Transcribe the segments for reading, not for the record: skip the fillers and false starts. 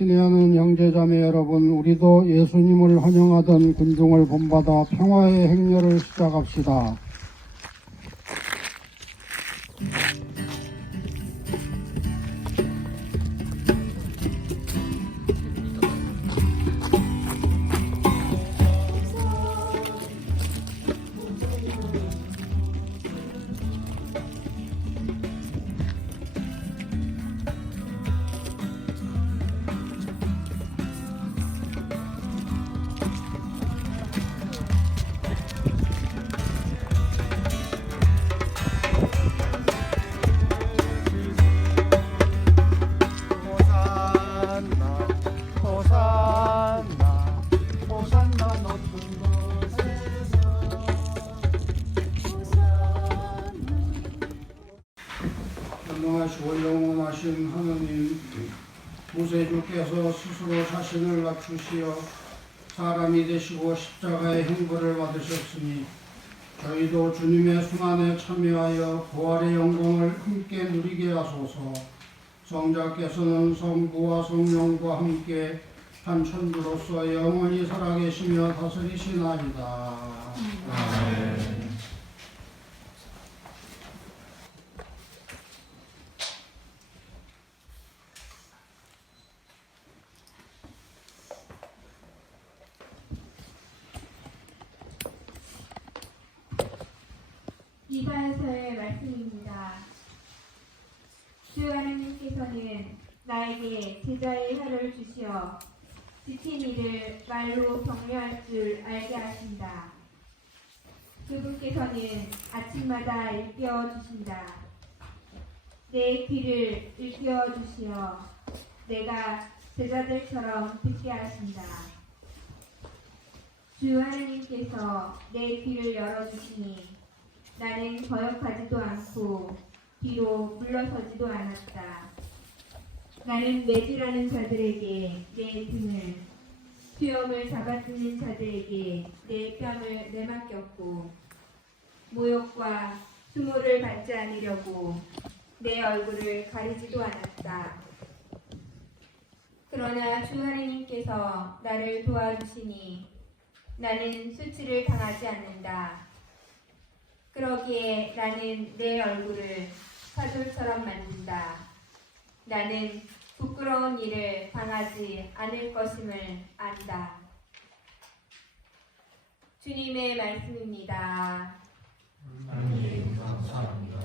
친애하는 형제자매 여러분, 우리도 예수님을 환영하던 군중을 본받아 평화의 행렬을 시작합시다. 전능하시고 영원하신 하느님, 모세주께서 스스로 자신을 낮추시어 사람이 되시고 십자가의 형벌을 받으셨으니 저희도 주님의 순환에 참여하여 부활의 영광을 함께 누리게 하소서. 성자께서는 성부와 성령과 함께 한 천주로서 영원히 살아계시며 다스리시나이다. 아멘. 이사야서의 말씀입니다. 주 하나님께서는 나에게 제자의 혀를 주시어 지킨 이를 말로 격려할 줄 알게 하신다. 그분께서는 아침마다 일깨워 주신다. 내 귀를 일깨워 주시어 내가 제자들처럼 듣게 하신다. 주 하나님께서 내 귀를 열어주시니 나는 거역하지도 않고 뒤로 물러서지도 않았다. 나는 매질하는 자들에게 내 등을, 수염을 잡아뜯는 자들에게 내 뺨을 내맡겼고 모욕과 수모를 받지 않으려고 내 얼굴을 가리지도 않았다. 그러나 주 하나님께서 나를 도와주시니 나는 수치를 당하지 않는다. 그러기에 나는 내 얼굴을 사돌처럼 만든다. 나는 부끄러운 일을 당하지 않을 것임을 안다. 주님의 말씀입니다. 하나님 감사합니다.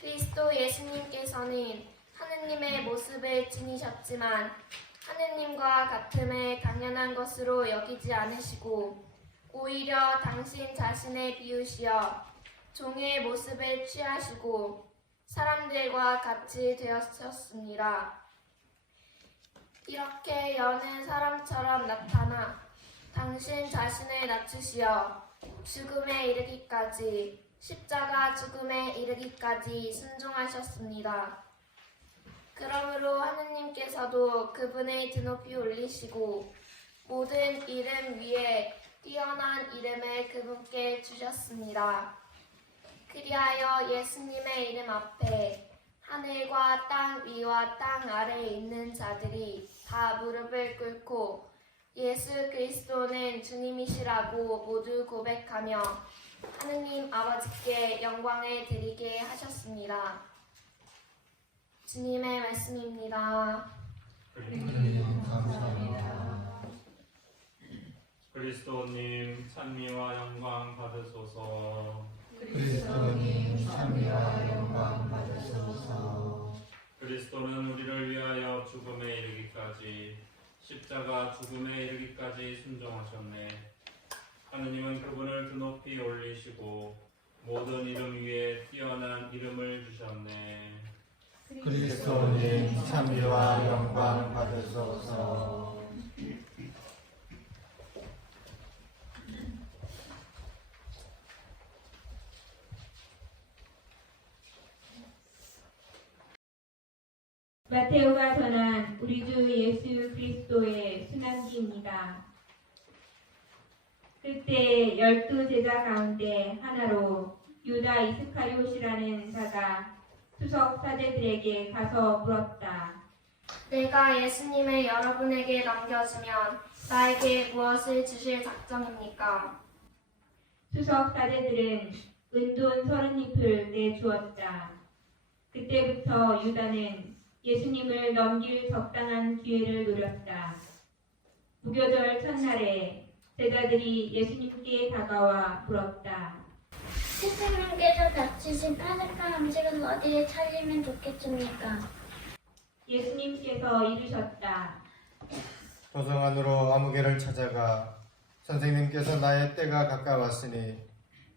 그리스도 예수님께서는 하느님의 모습을 지니셨지만 하느님과 같음을 당연한 것으로 여기지 않으시고 오히려 당신 자신을 비우시어 종의 모습을 취하시고 사람들과 같이 되었었습니다. 이렇게 여는 사람처럼 나타나 당신 자신을 낮추시어 죽음에 이르기까지 십자가 죽음에 이르기까지 순종하셨습니다. 그러므로 하느님께서도 그분을 드높이 올리시고 모든 이름 위에 뛰어난 이름을 그분께 주셨습니다. 그리하여 예수님의 이름 앞에 하늘과 땅 위와 땅 아래에 있는 자들이 다 무릎을 꿇고 예수 그리스도는 주님이시라고 모두 고백하며 하느님 아버지께 영광을 드리게 하셨습니다. 주님의 말씀입니다. 주님 감사합니다. 그리스도님 찬미와 영광 받으소서. 그리스도님 찬미와 영광 받으소서. 그리스도는 우리를 위하여 죽음에 이르기까지 십자가 죽음에 이르기까지 순종하셨네. 하느님은 그분을 드높이 올리시고 모든 이름 위에 뛰어난 이름을 주셨네. 그리스도님 찬미와 영광 받으소서. 마테오가 전한 우리 주 예수 그리스도의 순환기입니다. 그때 12제자 가운데 하나로 유다 이스카리옷이라는 자가 수석 사제들에게 가서 물었다. 내가 예수님을 여러분에게 넘겨주면 나에게 무엇을 주실 작정입니까? 수석 사제들은 은돈 30잎을 내주었다. 그때부터 유다는 예수님을 넘길 적당한 기회를 노렸다. 무교절 첫날에 제자들이 예수님께 다가와 물었다. 스승님께서 다치신 파스카 음식은 어디에 차리면 좋겠습니까? 예수님께서 이르셨다. 도성 안으로 아무개를 찾아가 선생님께서 나의 때가 가까웠으니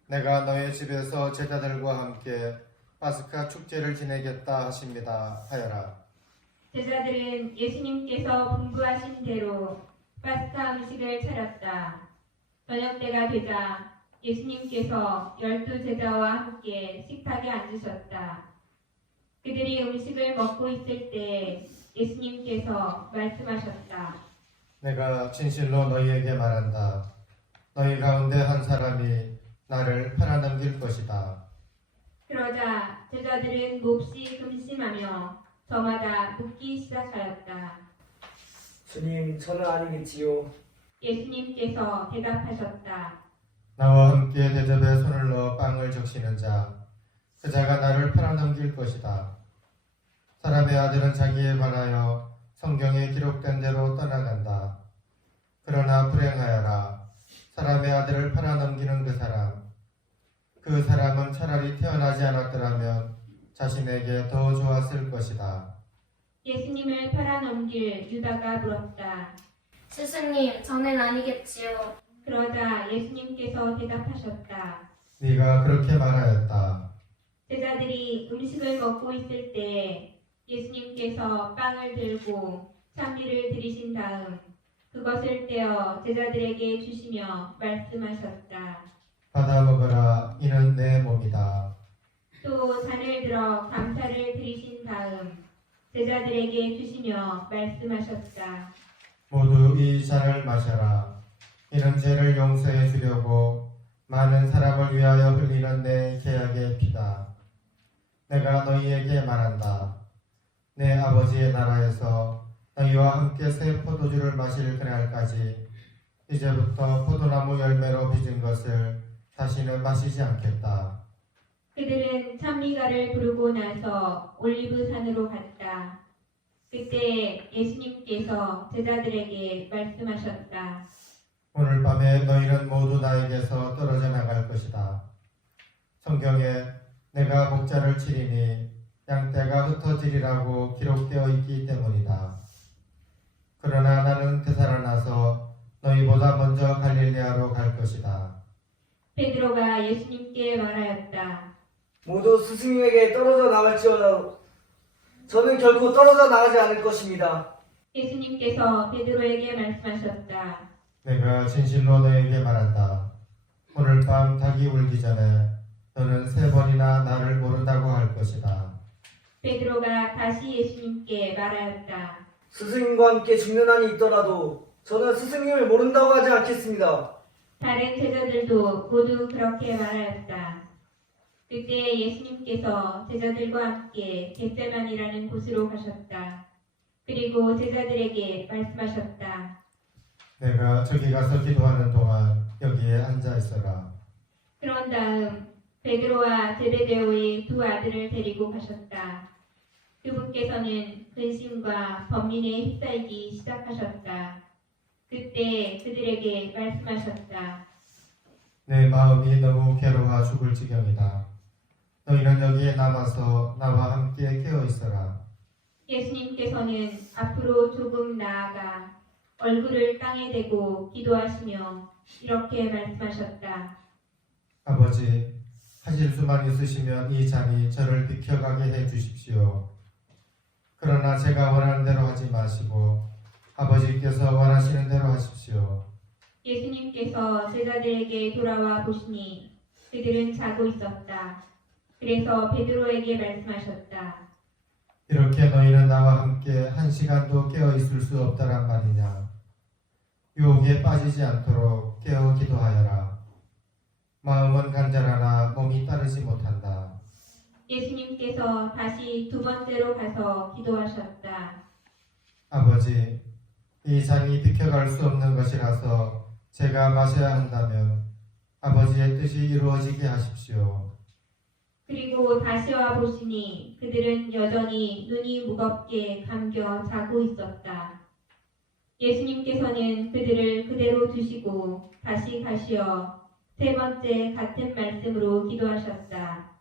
내가 너의 집에서 제자들과 함께 파스카 축제를 지내겠다 하십니다 하여라. 제자들은 예수님께서 분부하신 대로 파스카 음식을 차렸다. 저녁 때가 되자 예수님께서 12제자와 함께 식탁에 앉으셨다. 그들이 음식을 먹고 있을 때 예수님께서 말씀하셨다. 내가 진실로 너희에게 말한다. 너희 가운데 한 사람이 나를 팔아넘길 것이다. 그러자 제자들은 몹시 근심하며 저마다 묻기 시작하였다. 주님, 저는 아니겠지요. 예수님께서 대답하셨다. 나와 함께 대접에 손을 넣어 빵을 적시는 자, 그 자가 나를 팔아넘길 것이다. 사람의 아들은 자기에 관하여 성경에 기록된 대로 떠나간다. 그러나 불행하여라. 사람의 아들을 팔아넘기는 그 사람은 차라리 태어나지 않았더라면 자신에게 더 좋았을 것이다. 예수님을 팔아넘길 유다가 물었다. 스승님, 저는 아니겠지요. 그러자 예수님께서 대답하셨다. 네가 그렇게 말하였다. 제자들이 음식을 먹고 있을 때 예수님께서 빵을 들고 찬미를 드리신 다음 그것을 떼어 제자들에게 주시며 말씀하셨다. 받아 먹어라. 이는 내 몸이다. 또 잔을 들어 감사를 드리신 다음 제자들에게 주시며 말씀하셨다. 모두 이 잔을 마셔라. 이는 죄를 용서해 주려고 많은 사람을 위하여 흘리는 내 계약의 피다. 내가 너희에게 말한다. 내 아버지의 나라에서 너희와 함께 새 포도주를 마실 그날까지 이제부터 포도나무 열매로 빚은 것을 다시는 마시지 않겠다. 그들은 찬미가를 부르고 나서 올리브산으로 갔다. 그때 예수님께서 제자들에게 말씀하셨다. 오늘 밤에 너희는 모두 나에게서 떨어져 나갈 것이다. 성경에 내가 목자를 치리니 양떼가 흩어지리라고 기록되어 있기 때문이다. 그러나 나는 되살아나서 너희보다 먼저 갈릴레아로 갈 것이다. 베드로가 예수님께 말하였다. 모두 스승님에게 떨어져 나갈지어다. 저는 결코 떨어져 나가지 않을 것입니다. 예수님께서 베드로에게 말씀하셨다. 내가 진실로 너에게 말한다. 오늘 밤 닭이 울기 전에 너는 3번이나 나를 모른다고 할 것이다. 베드로가 다시 예수님께 말하였다. 스승님과 함께 죽는 한이 있더라도 저는 스승님을 모른다고 하지 않겠습니다. 다른 제자들도 모두 그렇게 말하였다. 그때 예수님께서 제자들과 함께 겟세마니라는 곳으로 가셨다. 그리고 제자들에게 말씀하셨다. 내가 저기 가서 기도하는 동안 여기에 앉아 있어라. 그런 다음 베드로와 제베데오의 2 아들을 데리고 가셨다. 그분께서는 근심과 번민에 휩싸이기 시작하셨다. 그때 그들에게 말씀하셨다. 내 마음이 너무 괴로워 죽을 지경이다. 너희는 여기에 남아서 나와 함께 깨어 있어라. 예수님께서는 앞으로 조금 나아가 얼굴을 땅에 대고 기도하시며 이렇게 말씀하셨다. 아버지, 하실 수만 있으시면 이 잔이 저를 비켜가게 해 주십시오. 그러나 제가 원하는 대로 하지 마시고 아버지께서 원하시는 대로 하십시오. 예수님께서 제자들에게 돌아와 보시니 그들은 자고 있었다. 그래서 베드로에게 말씀하셨다. 이렇게 너희는 나와 함께 1시간도 깨어 있을 수 없다란 말이냐. 유혹에 빠지지 않도록 깨어 기도하여라. 마음은 간절하나 몸이 따르지 못한다. 예수님께서 다시 2번째로 가서 기도하셨다. 아버지, 이 잔이 비켜갈 수 없는 것이라서 제가 마셔야 한다면 아버지의 뜻이 이루어지게 하십시오. 그리고 다시 와 보시니 그들은 여전히 눈이 무겁게 감겨 자고 있었다. 예수님께서는 그들을 그대로 두시고 다시 가시어 3번째 같은 말씀으로 기도하셨다.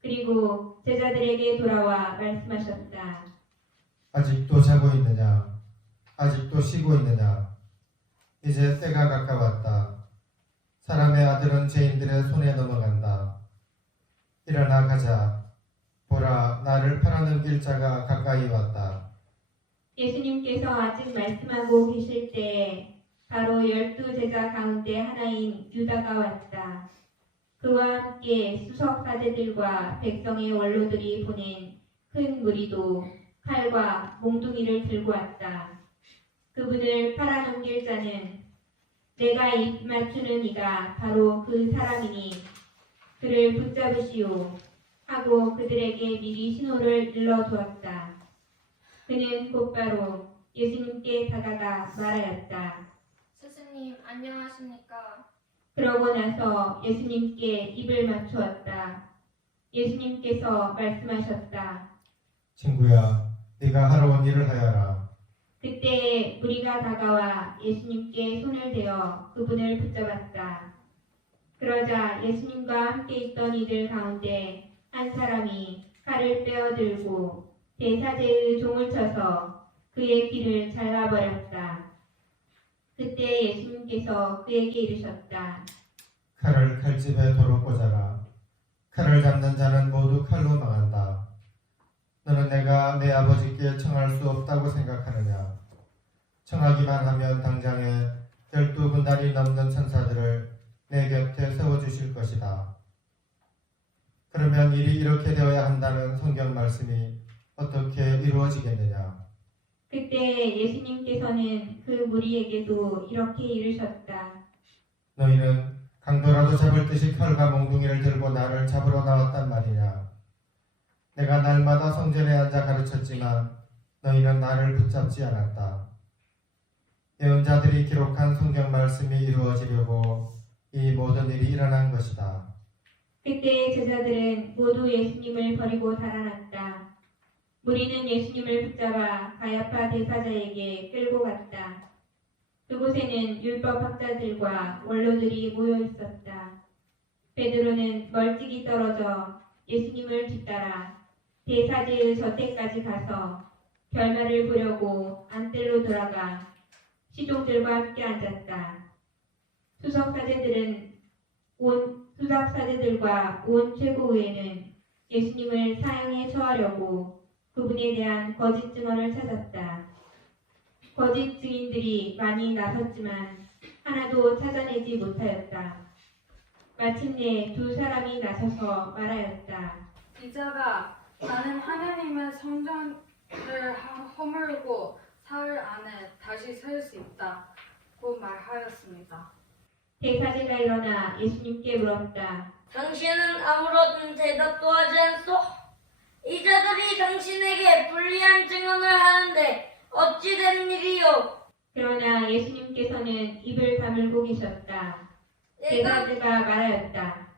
그리고 제자들에게 돌아와 말씀하셨다. 아직도 자고 있느냐? 아직도 쉬고 있느냐? 이제 때가 가까웠다. 사람의 아들은 죄인들의 손에 넘어간다. 일어나 가자. 보라, 나를 팔아넘길 자가 가까이 왔다. 예수님께서 아직 말씀하고 계실 때에 바로 12제자 가운데 하나인 유다가 왔다. 그와 함께 수석 사제들과 백성의 원로들이 보낸 큰 무리도 칼과 몽둥이를 들고 왔다. 그분을 팔아넘길 자는 내가 입 맞추는 이가 바로 그 사람이니 그를 붙잡으시오 하고 그들에게 미리 신호를 일러두었다. 그는 곧바로 예수님께 다가가 말하였다. 스승님, 안녕하십니까? 그러고 나서 예수님께 입을 맞추었다. 예수님께서 말씀하셨다. 친구야, 네가 하러 온 일을 하여라. 그때 무리가 다가와 예수님께 손을 대어 그분을 붙잡았다. 그러자 예수님과 함께 있던 이들 가운데 한 사람이 칼을 빼어들고 대사제의 종을 쳐서 그의 귀를 잘라버렸다. 그때 예수님께서 그에게 이르셨다. 칼을 칼집에 도로 꽂아라. 칼을 잡는 자는 모두 칼로 망한다. 너는 내가 내 아버지께 청할 수 없다고 생각하느냐? 청하기만 하면 당장에 12군단이 넘는 천사들을 내 곁에 세워주실 것이다. 그러면 일이 이렇게 되어야 한다는 성경 말씀이 어떻게 이루어지겠느냐? 그때 예수님께서는 그 무리에게도 이렇게 이르셨다. 너희는 강도라도 잡을 듯이 칼과 몽둥이를 들고 나를 잡으러 나왔단 말이냐? 내가 날마다 성전에 앉아 가르쳤지만 너희는 나를 붙잡지 않았다. 예언자들이 기록한 성경 말씀이 이루어지려고 이 모든 일이 일어난 것이다. 그때 제자들은 모두 예수님을 버리고 달아났다. 무리는 예수님을 붙잡아 가야파 대사자에게 끌고 갔다. 그곳에는 율법학자들과 원로들이 모여 있었다. 베드로는 멀찍이 떨어져 예수님을 뒤따라 대사제의 저택까지 가서 결말을 보려고 안뜰로 돌아가 시종들과 함께 앉았다. 수석사제들과 온 최고의회는 예수님을 사형에 처하려고 그분에 대한 거짓 증언을 찾았다. 거짓 증인들이 많이 나섰지만 하나도 찾아내지 못하였다. 마침내 두 사람이 나서서 말하였다. 이자가 나는 하나님의 성전을 허물고 사흘 안에 다시 세울 수 있다고 말하였습니다. 대사제가 일어나 예수님께 물었다. 당신은 아무런 대답도 하지 않소? 이 자들이 당신에게 불리한 증언을 하는데 어찌 된 일이요? 그러나 예수님께서는 입을 다물고 계셨다. 대사제가 말하였다.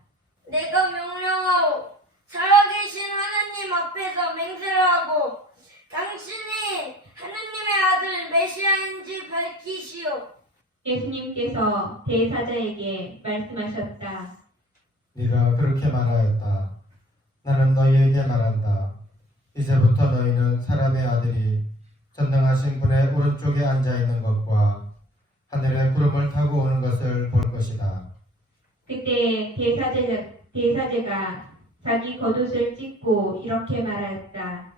내가 명령하오. 살아계신 하나님 앞에서 맹세를 하고 당신이 하나님의 아들 메시아인지 밝히시오. 예수님께서 대사자에게 말씀하셨다. 네가 그렇게 말하였다. 나는 너희에게 말한다. 이제부터 너희는 사람의 아들이 전능하신 분의 오른쪽에 앉아 있는 것과 하늘의 구름을 타고 오는 것을 볼 것이다. 그때 대사제가 자기 겉옷을 찢고 이렇게 말하였다.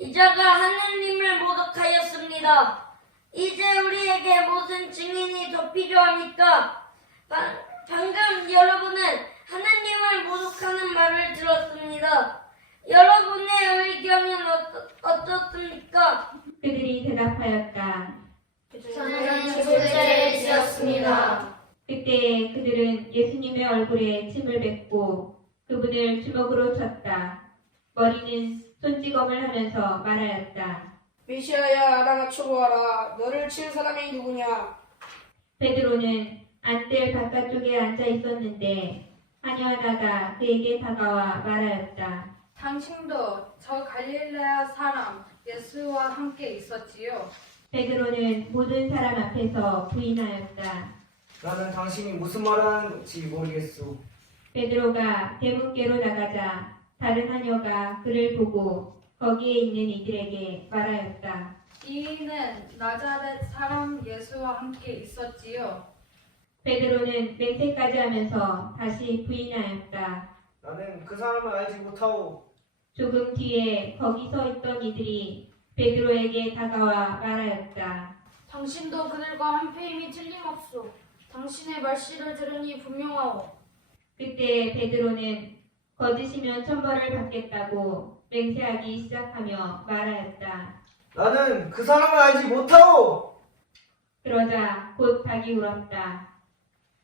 이자가 하나님을 모독하였습니다. 이제 우리에게 무슨 증인이 더 필요합니까? 방금 여러분은 하나님을 모독하는 말을 들었습니다. 여러분의 의견은 어떻습니까? 그들이 대답하였다. 저는 죽을 죄를 지었습니다. 그때 그들은 예수님의 얼굴에 침을 뱉고 그분을 주먹으로 쳤다. 머리는 손찌검을 하면서 말하였다. 메시아야, 알아맞혀 보아라. 너를 칠 사람이 누구냐? 베드로는 안뜰 바깥쪽에 앉아 있었는데 하녀 하나가 그에게 다가와 말하였다. 당신도 저 갈릴레아 사람 예수와 함께 있었지요. 베드로는 모든 사람 앞에서 부인하였다. 나는 당신이 무슨 말을 하는지 모르겠소. 베드로가 대문께로 나가자 다른 하녀가 그를 보고 거기에 있는 이들에게 말하였다. 이는 나자렛 사람 예수와 함께 있었지요. 베드로는 맹세까지 하면서 다시 부인하였다. 나는 그 사람을 알지 못하오. 조금 뒤에 거기 서 있던 이들이 베드로에게 다가와 말하였다. 당신도 그들과 한패임이 틀림없소. 당신의 말씨를 들으니 분명하오. 그때 베드로는 거짓이면 천벌을 받겠다고 맹세하기 시작하며 말하였다. 나는 그 사람을 알지 못하오. 그러자 곧 닭이 울었다.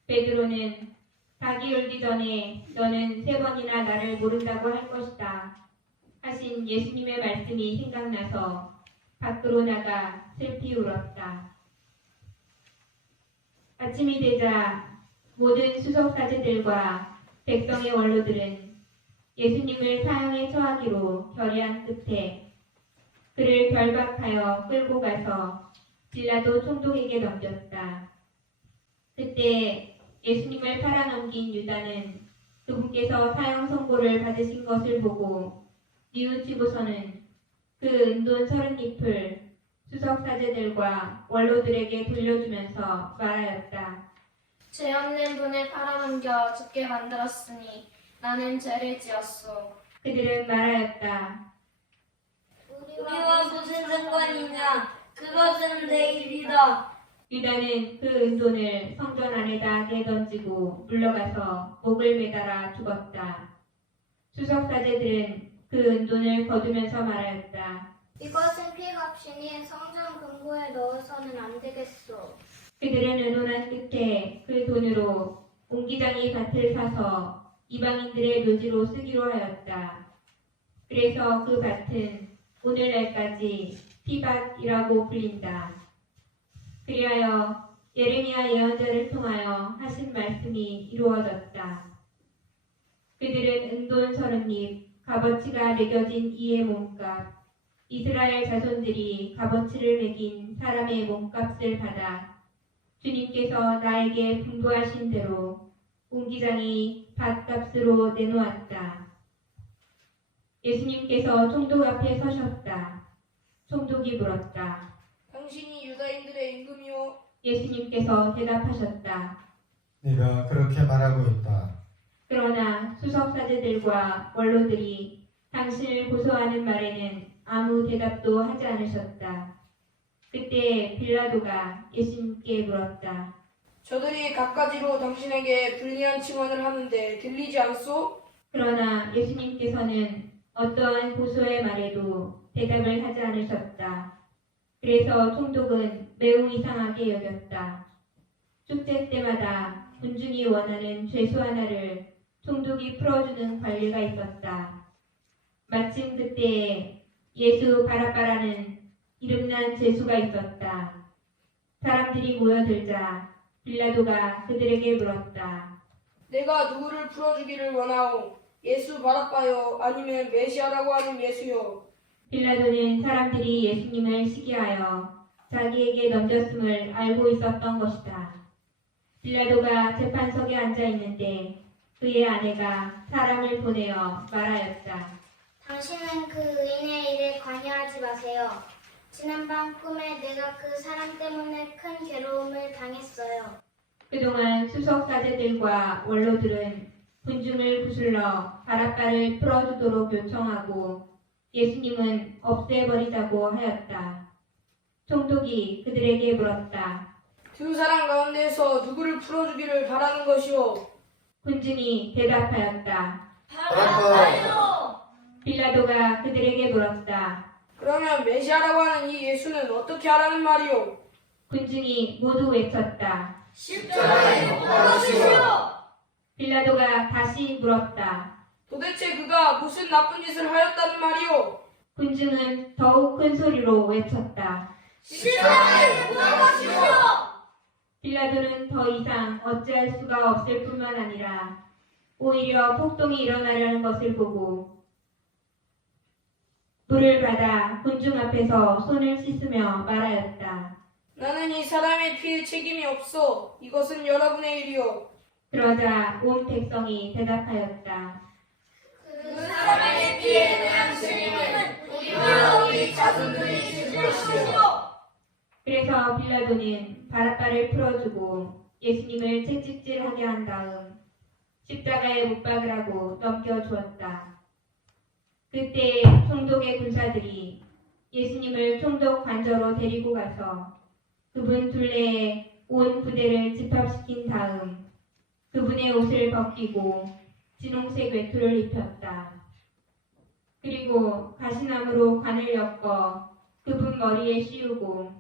베드로는 닭이 울기 전에 너는 3번이나 나를 모른다고 할 것이다 하신 예수님의 말씀이 생각나서 밖으로 나가 슬피 울었다. 아침이 되자 모든 수석사제들과 백성의 원로들은 예수님을 사형에 처하기로 결의한 끝에 그를 결박하여 끌고 가서 빌라도 총독에게 넘겼다. 그때 예수님을 팔아넘긴 유다는 그분께서 사형 선고를 받으신 것을 보고 뉘우치고서는 그 은돈 30잎을 수석사제들과 원로들에게 돌려주면서 말하였다. 죄 없는 분을 팔아넘겨 죽게 만들었으니 나는 죄를 지었소. 그들은 말하였다. 우리와 무슨 상관이냐? 그것은 내 일이다. 유다는 그 은돈을 성전 안에다 내던지고 물러가서 목을 매달아 죽었다. 수석사제들은 그 은돈을 거두면서 말하였다. 이것은 피값이니 성전 금고에 넣어서는 안 되겠소. 그들은 의논한 끝에 그 돈으로 옹기장이 밭을 사서 이방인들의 묘지로 쓰기로 하였다. 그래서 그 밭은 오늘날까지 피밭이라고 불린다. 그리하여 예레미야 예언자를 통하여 하신 말씀이 이루어졌다. 그들은 은돈 30잎, 값어치가 매겨진 이의 몸값, 이스라엘 자손들이 값어치를 매긴 사람의 몸값을 받아 주님께서 나에게 분부하신 대로 옹기장이 밭값으로 내놓았다. 예수님께서 총독 앞에 서셨다. 총독이 물었다. 당신이 유다인들의 임금이요? 예수님께서 대답하셨다. 네가 그렇게 말하고 있다. 그러나 수석사제들과 원로들이 당신을 고소하는 말에는 아무 대답도 하지 않으셨다. 그때 빌라도가 예수님께 물었다. 저들이 갖가지로 당신에게 불리한 증언을 하는데 들리지 않소? 그러나 예수님께서는 어떠한 고소의 말에도 대답을 하지 않으셨다. 그래서 총독은 매우 이상하게 여겼다. 축제 때마다 군중이 원하는 죄수 하나를 총독이 풀어주는 관리가 있었다. 마침 그때에 예수 바라바라는 이름난 죄수가 있었다. 사람들이 모여들자 빌라도가 그들에게 물었다. 내가 누구를 풀어주기를 원하오? 예수 바라빠요? 아니면 메시아라고 하는 예수요? 빌라도는 사람들이 예수님을 시기하여 자기에게 넘겼음을 알고 있었던 것이다. 빌라도가 재판석에 앉아 있는데 그의 아내가 사람을 보내어 말하였다. 당신은 그 의인의 일에 관여하지 마세요. 지난밤 꿈에 내가 그 사람 때문에 큰 괴로움을 당했어요. 그동안 수석사제들과 원로들은 군중을 구슬러 바라바를 풀어주도록 요청하고 예수님은 없애버리자고 하였다. 총독이 그들에게 물었다. 두 사람 가운데서 누구를 풀어주기를 바라는 것이오? 군중이 대답하였다. 바라빠요. 빌라도가 그들에게 물었다. 그러면 메시아라고 하는 이 예수는 어떻게 하라는 말이오? 군중이 모두 외쳤다. 십자가에 못 박으시오. 빌라도가 다시 물었다. 도대체 그가 무슨 나쁜 짓을 하였다는 말이오? 군중은 더욱 큰 소리로 외쳤다. 십자가에 못 박으시오. 빌라도는 더 이상 어찌할 수가 없을 뿐만 아니라 오히려 폭동이 일어나려는 것을 보고 물을 받아 군중 앞에서 손을 씻으며 말하였다. 나는 이 사람의 피에 책임이 없어. 이것은 여러분의 일이오. 그러자 온 백성이 대답하였다. 그 사람의 피에 대한 책임은 우리와 우리 자손들이 질 것이오. 그래서 빌라도는 바라바를 풀어주고 예수님을 채찍질하게 한 다음 십자가에 못 박으라고 넘겨주었다. 그때 총독의 군사들이 예수님을 총독 관저로 데리고 가서 그분 둘레에 온 부대를 집합시킨 다음 그분의 옷을 벗기고 진홍색 외투를 입혔다. 그리고 가시나무로 관을 엮어 그분 머리에 씌우고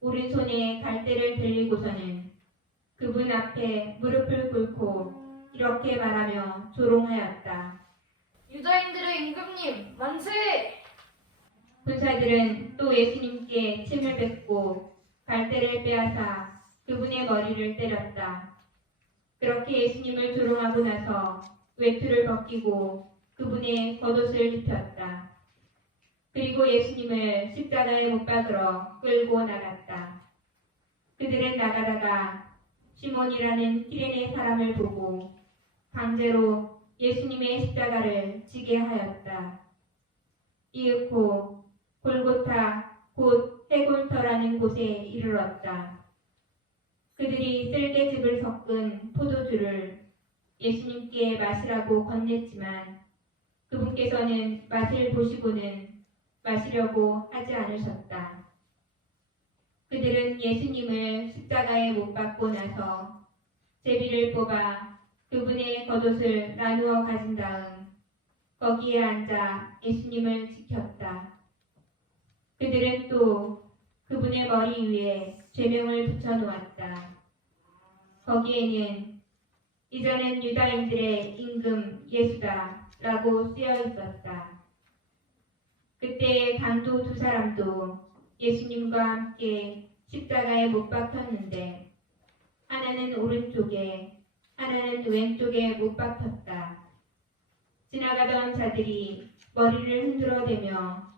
오른손에 갈대를 들리고서는 그분 앞에 무릎을 꿇고 이렇게 말하며 조롱하였다. 유다인들의 임금님, 만세! 군사들은 또 예수님께 침을 뱉고 갈대를 빼앗아 그분의 머리를 때렸다. 그렇게 예수님을 조롱하고 나서 외투를 벗기고 그분의 겉옷을 입혔다. 그리고 예수님을 십자가에 못 박으러 끌고 나갔다. 그들은 나가다가 시몬이라는 키레네 사람을 보고 강제로 예수님의 십자가를 지게 하였다. 이윽고 골고타 곧 해골터라는 곳에 이르렀다. 그들이 쓸개즙을 섞은 포도주를 예수님께 마시라고 건넸지만 그분께서는 맛을 보시고는 마시려고 하지 않으셨다. 그들은 예수님을 십자가에 못 박고 나서 제비를 뽑아 그분의 겉옷을 나누어 가진 다음 거기에 앉아 예수님을 지켰다. 그들은 또 그분의 머리 위에 죄명을 붙여놓았다. 거기에는 이자는 유다인들의 임금 예수다 라고 쓰여 있었다. 그때 강도 두 사람도 예수님과 함께 십자가에 못 박혔는데 하나는 오른쪽에 하나는 왼쪽에 못 박혔다. 지나가던 자들이 머리를 흔들어대며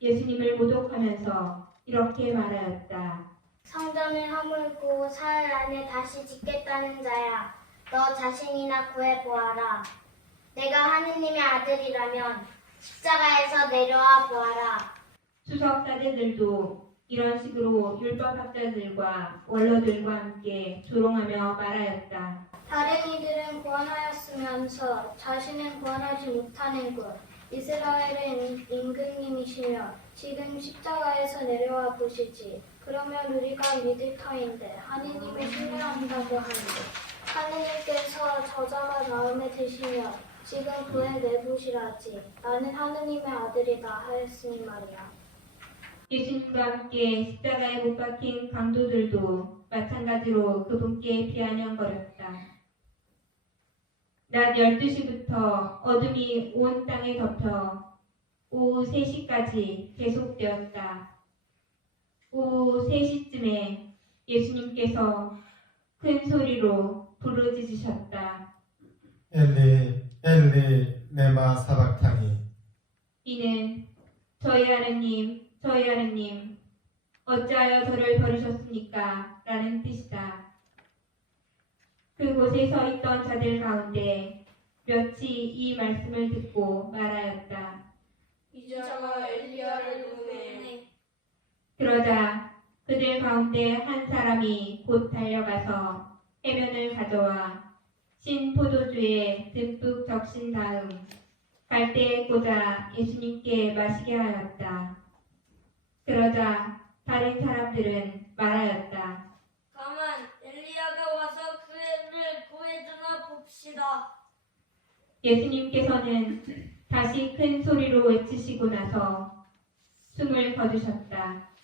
예수님을 모독하면서 이렇게 말하였다. 성전을 허물고 사흘 안에 다시 짓겠다는 자야. 너 자신이나 구해보아라. 내가 하느님의 아들이라면 십자가에서 내려와 보아라. 수석 사제들도 이런 식으로 율법학자들과 원로들과 함께 조롱하며 말하였다. 다른 이들은 구원하였으면서 자신은 구원하지 못하는 것. 이스라엘의 임금님이시며 지금 십자가에서 내려와 보시지. 그러면 우리가 믿을 터인데 하느님을 신뢰한다고 하는데 하느님께서 저자가 마음에 드시며 지금 그에 내보시라지. 나는 하느님의 아들이다 하였으니 말이야. 예수님과 함께 십자가에 못 박힌 강도들도 마찬가지로 그분께 비아냥거렸다. 낮 12시부터 어둠이 온 땅에 덮여 오후 3시까지 계속되었다. 오후 3시쯤에 예수님께서 큰 소리로 부르짖으셨다. 엘리 엘리 레마 사박타니. 이는 저희 하느님 어찌하여 저를 버리셨습니까? 라는 뜻이다. 그곳에 서 있던 자들 가운데 몇이 이 말씀을 듣고 말하였다. 이 자가 엘리야를 부르네. 그러자 그들 가운데 한 사람이 곧 달려가서 해면을 가져와 신 포도주에 듬뿍 적신 다음 갈대에 꽂아 예수님께 마시게 하였다. 그러자 다른 사람들은 말하였다. 가만 엘리야가 와서 그를 구해주나 봅시다. 예수님께서는 다시 큰 소리로 외치시고 나서 숨을 거두셨다.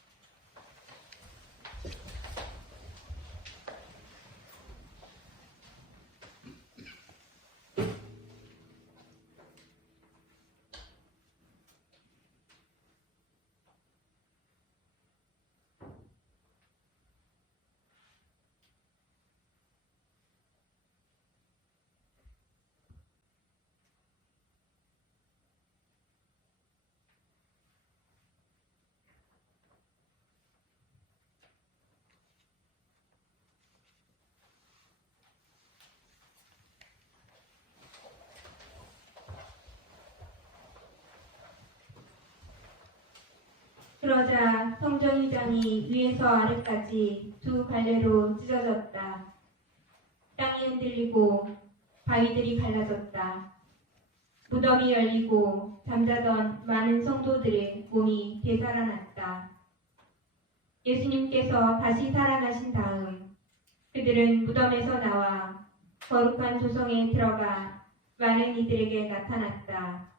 그러자 성전의장이 위에서 아래까지 두 갈래로 찢어졌다. 땅이 흔들리고 바위들이 갈라졌다. 무덤이 열리고 잠자던 많은 성도들의 몸이 되살아났다. 예수님께서 다시 살아나신 다음 그들은 무덤에서 나와 거룩한 조성에 들어가 많은 이들에게 나타났다.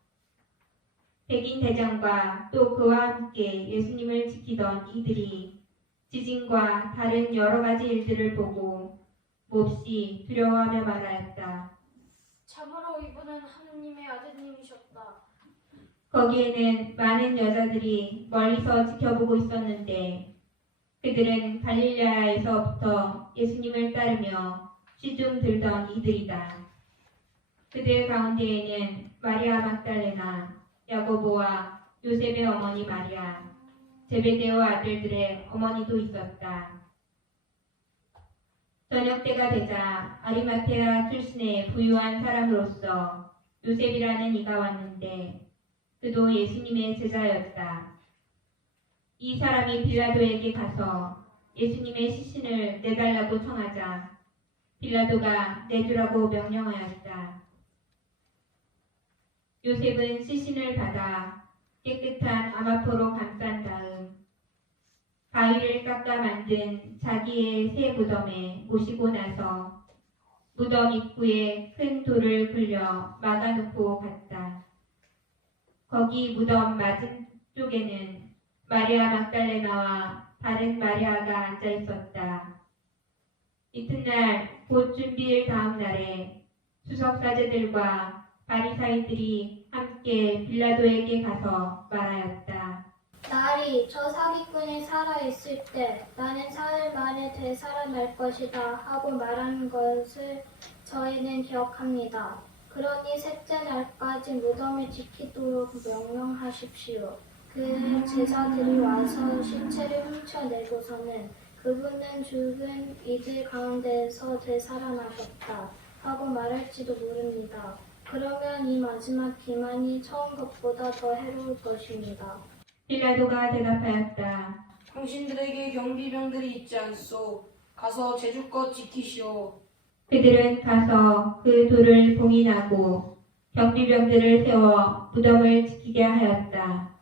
백인 대장과 또 그와 함께 예수님을 지키던 이들이 지진과 다른 여러 가지 일들을 보고 몹시 두려워하며 말하였다. 참으로 이분은 하느님의 아드님이셨다. 거기에는 많은 여자들이 멀리서 지켜보고 있었는데 그들은 갈릴레아에서부터 예수님을 따르며 시중 들던 이들이다. 그들 가운데에는 마리아 막달레나, 야고보와 요셉의 어머니 마리아, 제베데오 아들들의 어머니도 있었다. 저녁 때가 되자 아리마테아 출신의 부유한 사람으로서 요셉이라는 이가 왔는데 그도 예수님의 제자였다. 이 사람이 빌라도에게 가서 예수님의 시신을 내달라고 청하자 빌라도가 내주라고 명령하였다. 요셉은 시신을 받아 깨끗한 아마포로 감싼 다음 바위를 깎아 만든 자기의 새 무덤에 모시고 나서 무덤 입구에 큰 돌을 굴려 막아놓고 갔다. 거기 무덤 맞은 쪽에는 마리아 막달레나와 다른 마리아가 앉아 있었다. 이튿날 곧 준비일 다음 날에 수석사제들과 바리사이들이 함께 빌라도에게 가서 말하였다. 나으리 저 사기꾼이 살아있을 때 나는 사흘 만에 되살아날 것이다 하고 말한 것을 저희는 기억합니다. 그러니 셋째 날까지 무덤을 지키도록 명령하십시오. 그 제자들이 와서 시체를 훔쳐내고서는 그분은 죽은 이들 가운데에서 되살아나셨다 하고 말할지도 모릅니다. 그러면 이 마지막 기만이 처음 것보다 더 해로울 것입니다. 빌라도가 대답하였다. 당신들에게 경비병들이 있지 않소. 가서 제주껏 지키시오. 그들은 가서 그 돌을 봉인하고 경비병들을 세워 무덤을 지키게 하였다.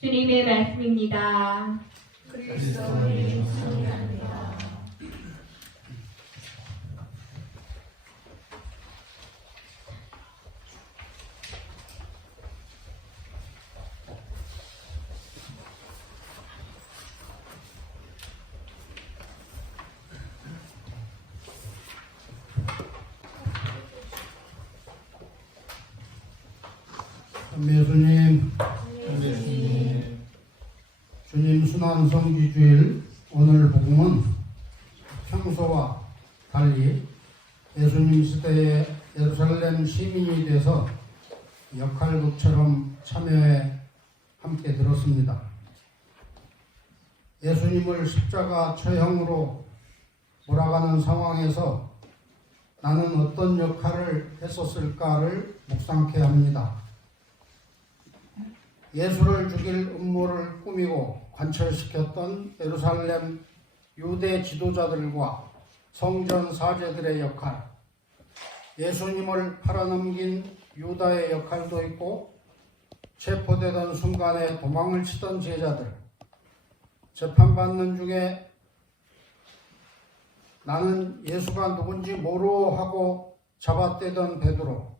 주님의 말씀입니다. 그리스도님 승리합니다. 예수님, 주님 순환성지주일 오늘 복음은 평소와 달리 예수님 시대의 예루살렘 시민이 돼서 역할극처럼 참여해 함께 들었습니다. 예수님을 십자가 처형으로 몰아가는 상황에서 나는 어떤 역할을 했었을까를 묵상케 합니다. 예수를 죽일 음모를 꾸미고 관철시켰던 예루살렘 유대 지도자들과 성전 사제들의 역할, 예수님을 팔아넘긴 유다의 역할도 있고 체포되던 순간에 도망을 치던 제자들, 재판받는 중에 나는 예수가 누군지 모르오 하고 잡아떼던 베드로,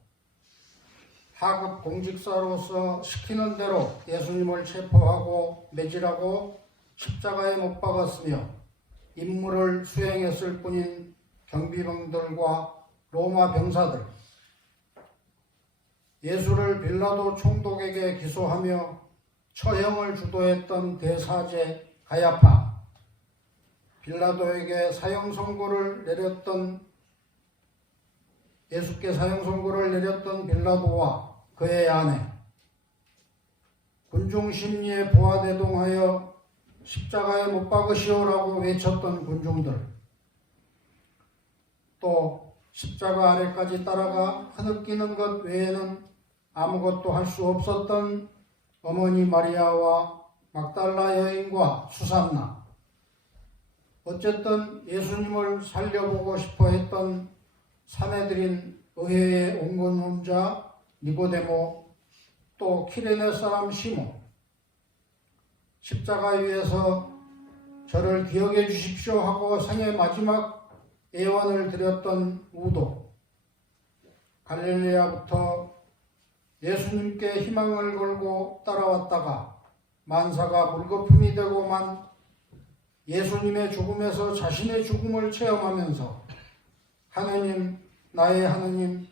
하급 공직자로서 시키는 대로 예수님을 체포하고 매질하고 십자가에 못 박았으며 임무를 수행했을 뿐인 경비병들과 로마 병사들, 예수를 빌라도 총독에게 기소하며 처형을 주도했던 대사제 가야파, 빌라도에게 예수께 사형 선고를 내렸던 빌라도와 그의 아내, 군중 심리에 부하대동하여 십자가에 못 박으시오라고 외쳤던 군중들, 또 십자가 아래까지 따라가 흐느끼는 것 외에는 아무것도 할 수 없었던 어머니 마리아와 막달라 여인과 수산나, 어쨌든 예수님을 살려보고 싶어 했던 사내들인 의회의 온건론자 니고데모, 또 키레네 사람 시몬, 십자가 위에서 저를 기억해 주십시오 하고 생애 마지막 애원을 드렸던 우도, 갈릴레아부터 예수님께 희망을 걸고 따라왔다가 만사가 물거품이 되고만 예수님의 죽음에서 자신의 죽음을 체험하면서 하느님, 나의 하느님,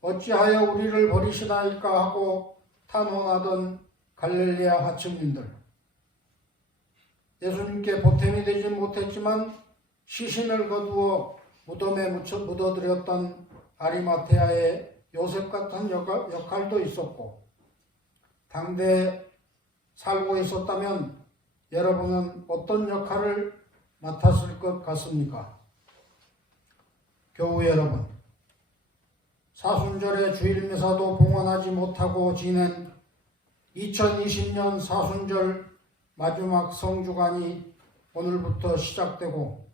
어찌하여 우리를 버리시나이까 하고 탄원하던 갈릴레아 하층민들, 예수님께 보탬이 되지 못했지만 시신을 거두어 무덤에 묻어드렸던 아리마테아의 요셉 같은 역할도 있었고, 당대에 살고 있었다면 여러분은 어떤 역할을 맡았을 것 같습니까? 교우 여러분, 사순절의 주일미사도 봉헌하지 못하고 지낸 2020년 사순절 마지막 성주간이 오늘부터 시작되고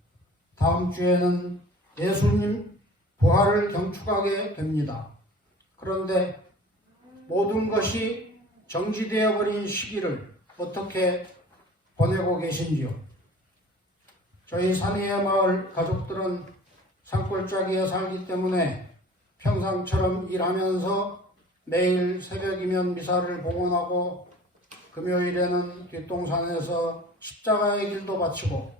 다음 주에는 예수님 부활을 경축하게 됩니다. 그런데 모든 것이 정지되어 버린 시기를 어떻게 보내고 계신지요? 저희 산이의 마을 가족들은 산골짜기에 살기 때문에 평상처럼 일하면서 매일 새벽이면 미사를 봉헌하고 금요일에는 뒷동산에서 십자가의 길도 바치고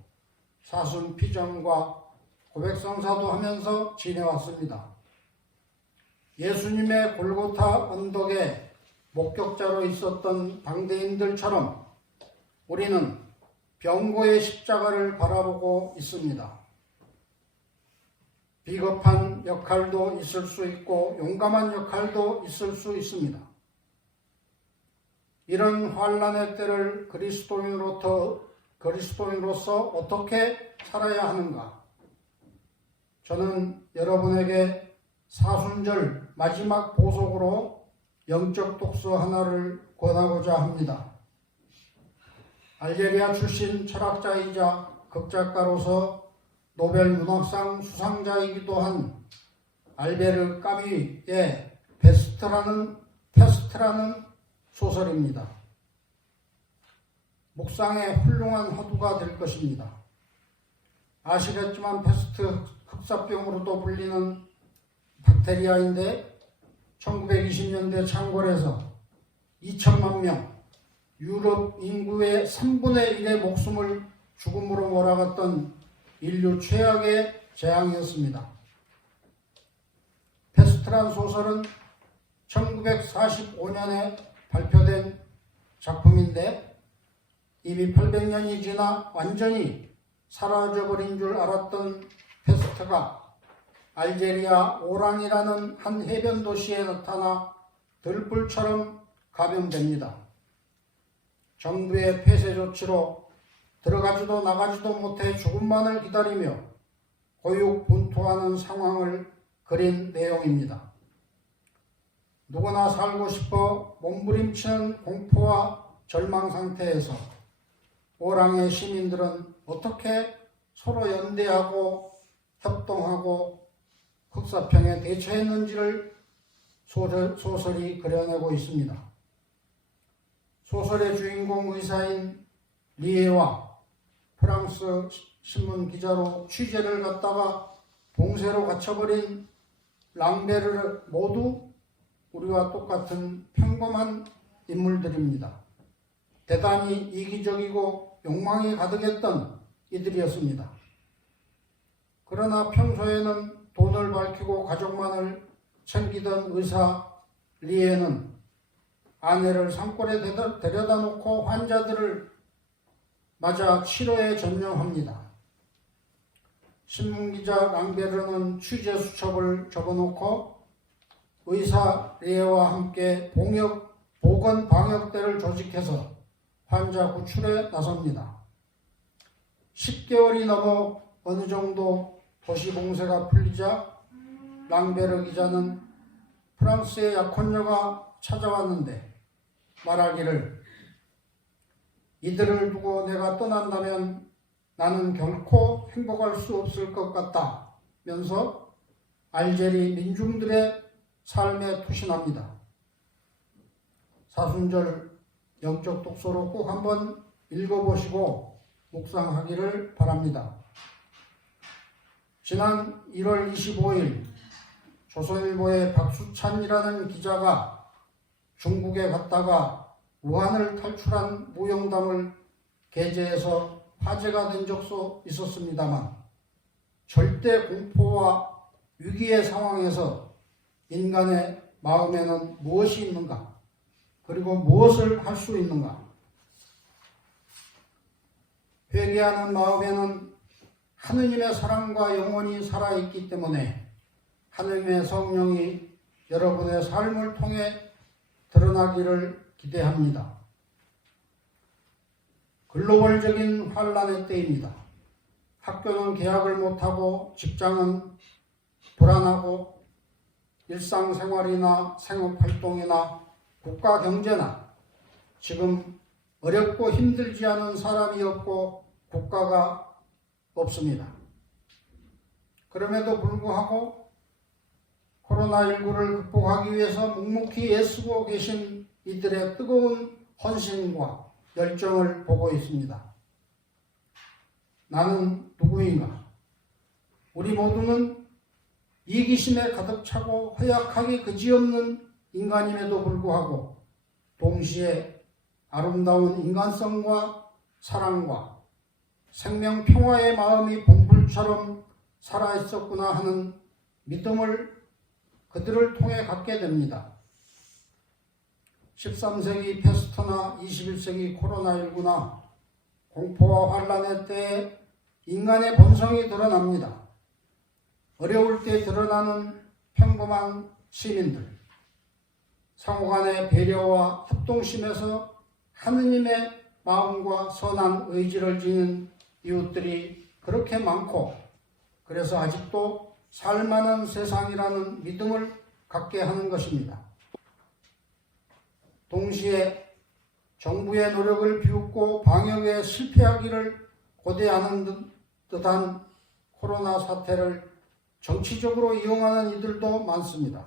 사순 피정과 고백성사도 하면서 지내왔습니다. 예수님의 골고타 언덕에 목격자로 있었던 당대인들처럼 우리는 병고의 십자가를 바라보고 있습니다. 비겁한 역할도 있을 수 있고 용감한 역할도 있을 수 있습니다. 이런 환난의 때를 그리스도인으로서 어떻게 살아야 하는가? 저는 여러분에게 사순절 마지막 보석으로 영적 독서 하나를 권하고자 합니다. 알제리아 출신 철학자이자 극작가로서 노벨 문학상 수상자이기도 한 알베르 까뮈의 패스트라는 소설입니다. 묵상의 훌륭한 화두가 될 것입니다. 아시겠지만 패스트 흑사병으로도 불리는 박테리아인데 1920년대 창궐에서 2천만 명, 유럽 인구의 3분의 1의 목숨을 죽음으로 몰아갔던 인류 최악의 재앙이었습니다. 패스트란 소설은 1945년에 발표된 작품인데 이미 800년이 지나 완전히 사라져버린 줄 알았던 패스트가 알제리아 오란이라는 한 해변 도시에 나타나 들불처럼 감염됩니다. 정부의 폐쇄 조치로 들어가지도 나가지도 못해 죽음만을 기다리며 고육분투하는 상황을 그린 내용입니다. 누구나 살고 싶어 몸부림치는 공포와 절망 상태에서 오랑의 시민들은 어떻게 서로 연대하고 협동하고 흑사병에 대처했는지를 소설이 그려내고 있습니다. 소설의 주인공 의사인 리에와 프랑스 신문 기자로 취재를 갔다가 봉쇄로 갇혀버린 랑베르를 모두 우리와 똑같은 평범한 인물들입니다. 대단히 이기적이고 욕망이 가득했던 이들이었습니다. 그러나 평소에는 돈을 밝히고 가족만을 챙기던 의사 리에는 아내를 산골에 데려다 놓고 환자들을 맞아 치료에 전념합니다. 신문기자 랑베르는 취재 수첩을 접어놓고 의사 리에와 함께 보건 방역대를 조직해서 환자 구출에 나섭니다. 10개월이 넘어 어느 정도 도시 봉쇄가 풀리자 랑베르 기자는 프랑스의 약혼녀가 찾아왔는데 말하기를 이들을 두고 내가 떠난다면 나는 결코 행복할 수 없을 것 같다면서 알제리 민중들의 삶에 투신합니다. 사순절 영적 독서로 꼭 한번 읽어보시고 묵상하기를 바랍니다. 지난 1월 25일 조선일보의 박수찬이라는 기자가 중국에 갔다가 우한을 탈출한 무용담을 게재해서 화제가 된 적도 있었습니다만 절대 공포와 위기의 상황에서 인간의 마음에는 무엇이 있는가? 그리고 무엇을 할 수 있는가? 회개하는 마음에는 하느님의 사랑과 영혼이 살아있기 때문에 하느님의 성령이 여러분의 삶을 통해 드러나기를 기대합니다. 글로벌적인 환란의 때입니다. 학교는 개학을 못하고 직장은 불안하고 일상생활이나 생업활동이나 국가 경제나 지금 어렵고 힘들지 않은 사람이 없고 국가가 없습니다. 그럼에도 불구하고 코로나19를 극복하기 위해서 묵묵히 애쓰고 계신 이들의 뜨거운 헌신과 열정을 보고 있습니다. 나는 누구인가? 우리 모두는 이기심에 가득 차고 허약하기 그지없는 인간임에도 불구하고 동시에 아름다운 인간성과 사랑과 생명 평화의 마음이 봉불처럼 살아있었구나 하는 믿음을 그들을 통해 갖게 됩니다. 13세기 패스트나 21세기 코로나19나 공포와 환란의 때에 인간의 본성이 드러납니다. 어려울 때 드러나는 평범한 시민들, 상호간의 배려와 협동심에서 하느님의 마음과 선한 의지를 지닌 이웃들이 그렇게 많고 그래서 아직도 살만한 세상이라는 믿음을 갖게 하는 것입니다. 동시에 정부의 노력을 비웃고 방역에 실패하기를 고대하는 듯한 코로나 사태를 정치적으로 이용하는 이들도 많습니다.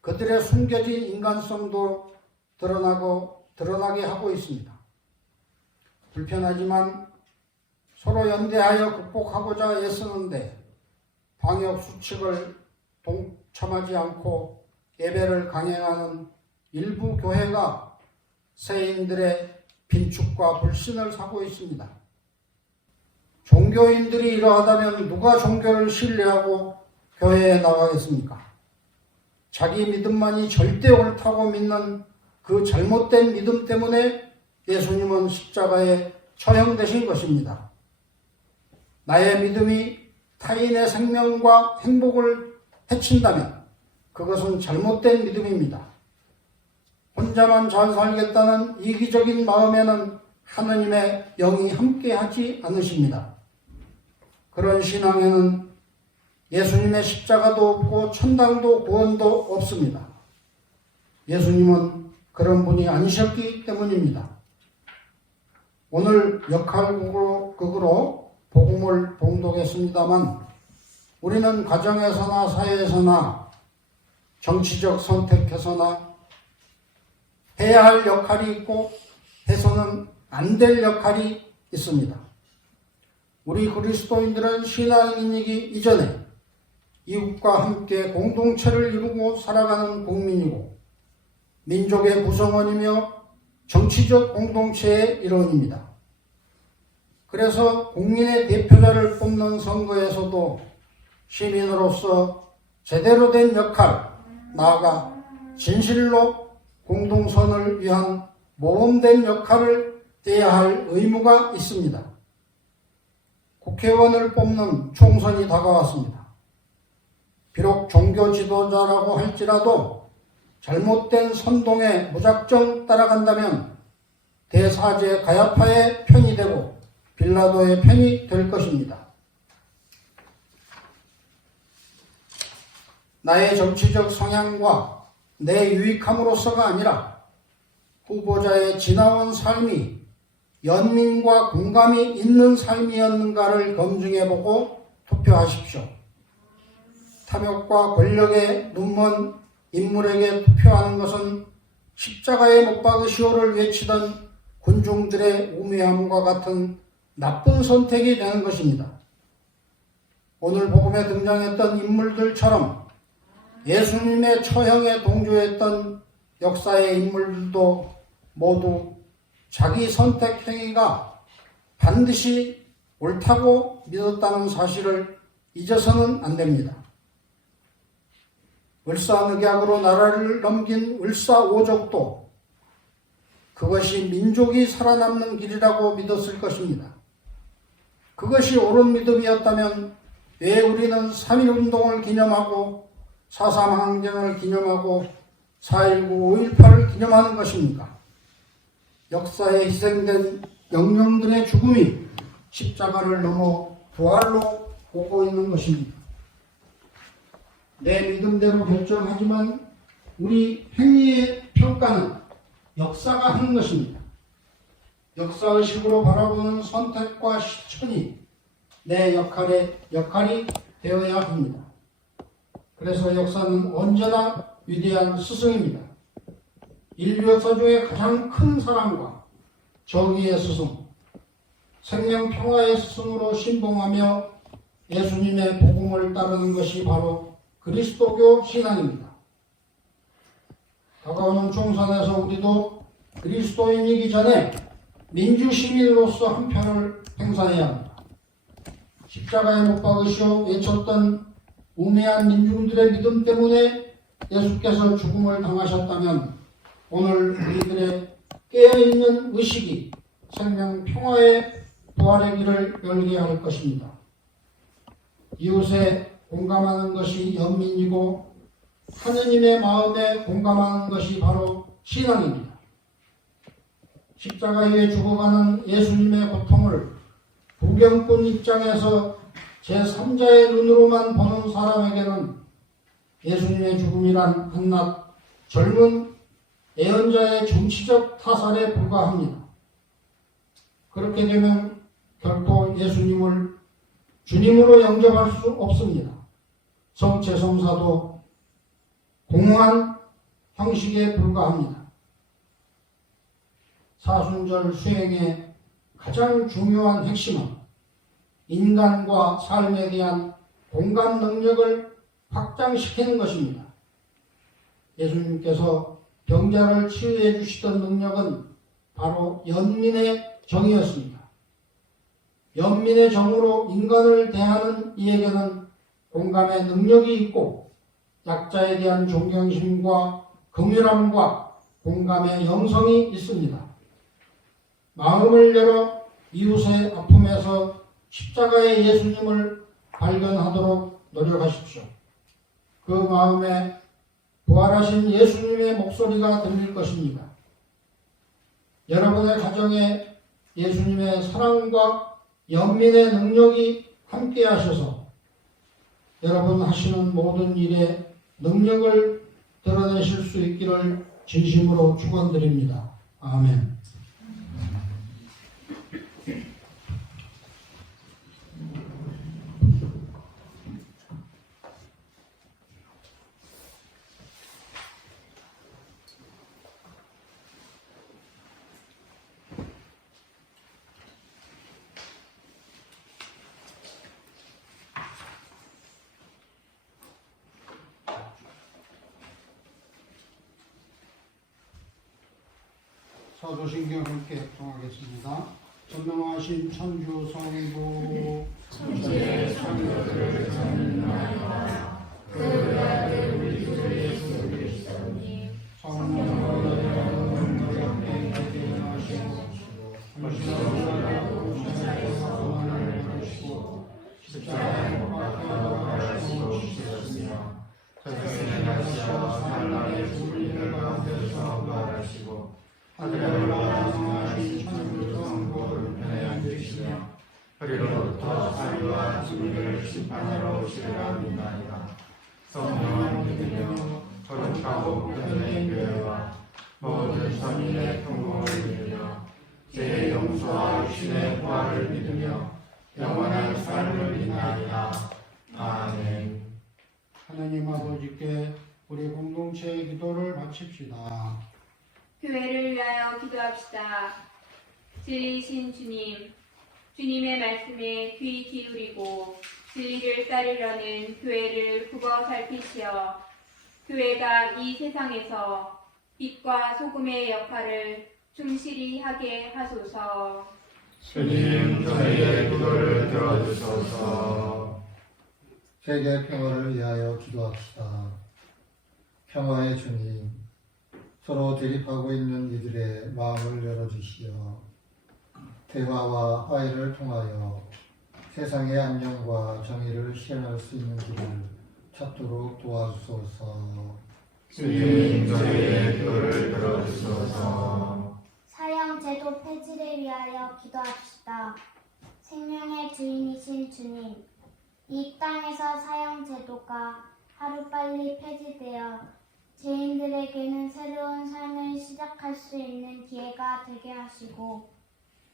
그들의 숨겨진 인간성도 드러나게 하고 있습니다. 불편하지만 서로 연대하여 극복하고자 애쓰는데 방역 수칙을 동참하지 않고 예배를 강행하는 일부 교회가 세인들의 빈축과 불신을 사고 있습니다. 종교인들이 이러하다면 누가 종교를 신뢰하고 교회에 나가겠습니까? 자기 믿음만이 절대 옳다고 믿는 그 잘못된 믿음 때문에 예수님은 십자가에 처형되신 것입니다. 나의 믿음이 타인의 생명과 행복을 해친다면 그것은 잘못된 믿음입니다. 혼자만 잘 살겠다는 이기적인 마음에는 하느님의 영이 함께하지 않으십니다. 그런 신앙에는 예수님의 십자가도 없고 천당도 구원도 없습니다. 예수님은 그런 분이 아니셨기 때문입니다. 오늘 역할극으로 복음을 봉독했습니다만 우리는 가정에서나 사회에서나 정치적 선택에서나 해야 할 역할이 있고 해서는 안 될 역할이 있습니다. 우리 그리스도인들은 신앙인이기 이전에 이웃과 함께 공동체를 이루고 살아가는 국민이고 민족의 구성원이며 정치적 공동체의 일원입니다. 그래서 국민의 대표자를 뽑는 선거에서도 시민으로서 제대로 된 역할, 나아가 진실로 공동선을 위한 모범된 역할을 해야 할 의무가 있습니다. 국회의원을 뽑는 총선이 다가왔습니다. 비록 종교 지도자라고 할지라도 잘못된 선동에 무작정 따라간다면 대사제 가야파의 편이 되고 빌라도의 편이 될 것입니다. 나의 정치적 성향과 내 유익함으로서가 아니라 후보자의 지나온 삶이 연민과 공감이 있는 삶이었는가를 검증해보고 투표하십시오. 탐욕과 권력에 눈먼 인물에게 투표하는 것은 십자가에 못 박으시오를 외치던 군중들의 우매함과 같은 나쁜 선택이 되는 것입니다. 오늘 복음에 등장했던 인물들처럼 예수님의 처형에 동조했던 역사의 인물들도 모두 자기 선택 행위가 반드시 옳다고 믿었다는 사실을 잊어서는 안 됩니다. 을사늑약으로 나라를 넘긴 을사오족도 그것이 민족이 살아남는 길이라고 믿었을 것입니다. 그것이 옳은 믿음이었다면 왜 우리는 3.1운동을 기념하고 4.3 항쟁을 기념하고 4.19, 5.18을 기념하는 것입니까? 역사에 희생된 영령들의 죽음이 십자가를 넘어 부활로 오고 있는 것입니다. 내 믿음대로 결정하지만 우리 행위의 평가는 역사가 하는 것입니다. 역사의식으로 바라보는 선택과 실천이 내 역할이 되어야 합니다. 그래서 역사는 언제나 위대한 스승입니다. 인류 역사 중에 가장 큰 사랑과 정의의 스승, 생명평화의 스승으로 신봉하며 예수님의 복음을 따르는 것이 바로 그리스도교 신앙입니다. 다가오는 총선에서 우리도 그리스도인이기 전에 민주시민으로서 한 표를 행사해야 합니다. 십자가에 못 박으시오 외쳤던 우매한 민중들의 믿음 때문에 예수께서 죽음을 당하셨다면 오늘 우리들의 깨어있는 의식이 생명 평화의 부활의 길을 열게 할 것입니다. 이웃에 공감하는 것이 연민이고 하느님의 마음에 공감하는 것이 바로 신앙입니다. 십자가 위에 죽어가는 예수님의 고통을 부경꾼 입장에서 제3자의 눈으로만 보는 사람에게는 예수님의 죽음이란 한낱 젊은 예언자의 정치적 타살에 불과합니다. 그렇게 되면 결코 예수님을 주님으로 영접할 수 없습니다. 성체성사도 공허한 형식에 불과합니다. 사순절 수행의 가장 중요한 핵심은 인간과 삶에 대한 공감 능력을 확장시키는 것입니다. 예수님께서 병자를 치유해 주시던 능력은 바로 연민의 정이었습니다. 연민의 정으로 인간을 대하는 이에게는 공감의 능력이 있고 약자에 대한 존경심과 긍휼함과 공감의 영성이 있습니다. 마음을 열어 이웃의 아픔에서 십자가의 예수님을 발견하도록 노력하십시오. 그 마음에 부활하신 예수님의 목소리가 들릴 것입니다. 여러분의 가정에 예수님의 사랑과 연민의 능력이 함께 하셔서 여러분 하시는 모든 일에 능력을 드러내실 수 있기를 진심으로 축원드립니다. 아멘. 사도신경 함께 합성하겠습니다. 전능하신 천주 성부 천지의 창조를 전능하여 그 아들 우리 주 예수 그리스도님 성령으로 노력에 대하시고 하시고 사도만을 베푸시고 십자가에 못 박혀 돌아가시고 주셨으며 세상에 가시어 사람의 죽은 이들 가운데서 부활하시고 하늘에 올라가신 천주 성부를 편에 앉으시며 그리로부터 자유와 죽음을 심판하러 오시리라 믿나이다. 성령을 믿으며 거룩하고 편된 교회와 모든 선인의 통공을 믿으며 죄의 용서와 육신의 부활을 믿으며 영원한 삶을 믿나이다. 아멘. 하나님 아버지께 우리 공동체의 기도를 바칩시다. 교회를 위하여 기도합시다. 진리이신 주님, 주님의 말씀에 귀 기울이고 진리를 따르려는 교회를 굽어 살피시어 교회가 이 세상에서 빛과 소금의 역할을 충실히 하게 하소서. 주님, 저희의 기도를 들어주소서. 세계 평화를 위하여 기도합시다. 평화의 주님, 서로 대립하고 있는 이들의 마음을 열어주시어 대화와 화해를 통하여 세상의 안녕과 정의를 실현할 수 있는 길을 찾도록 도와주소서. 주님, 저희의 기도를 들어주소서. 사형제도 폐지를 위하여 기도합시다. 생명의 주인이신 주님, 이 땅에서 사형제도가 하루빨리 폐지되어 죄인들에게는 새로운 삶을 시작할 수 있는 기회가 되게 하시고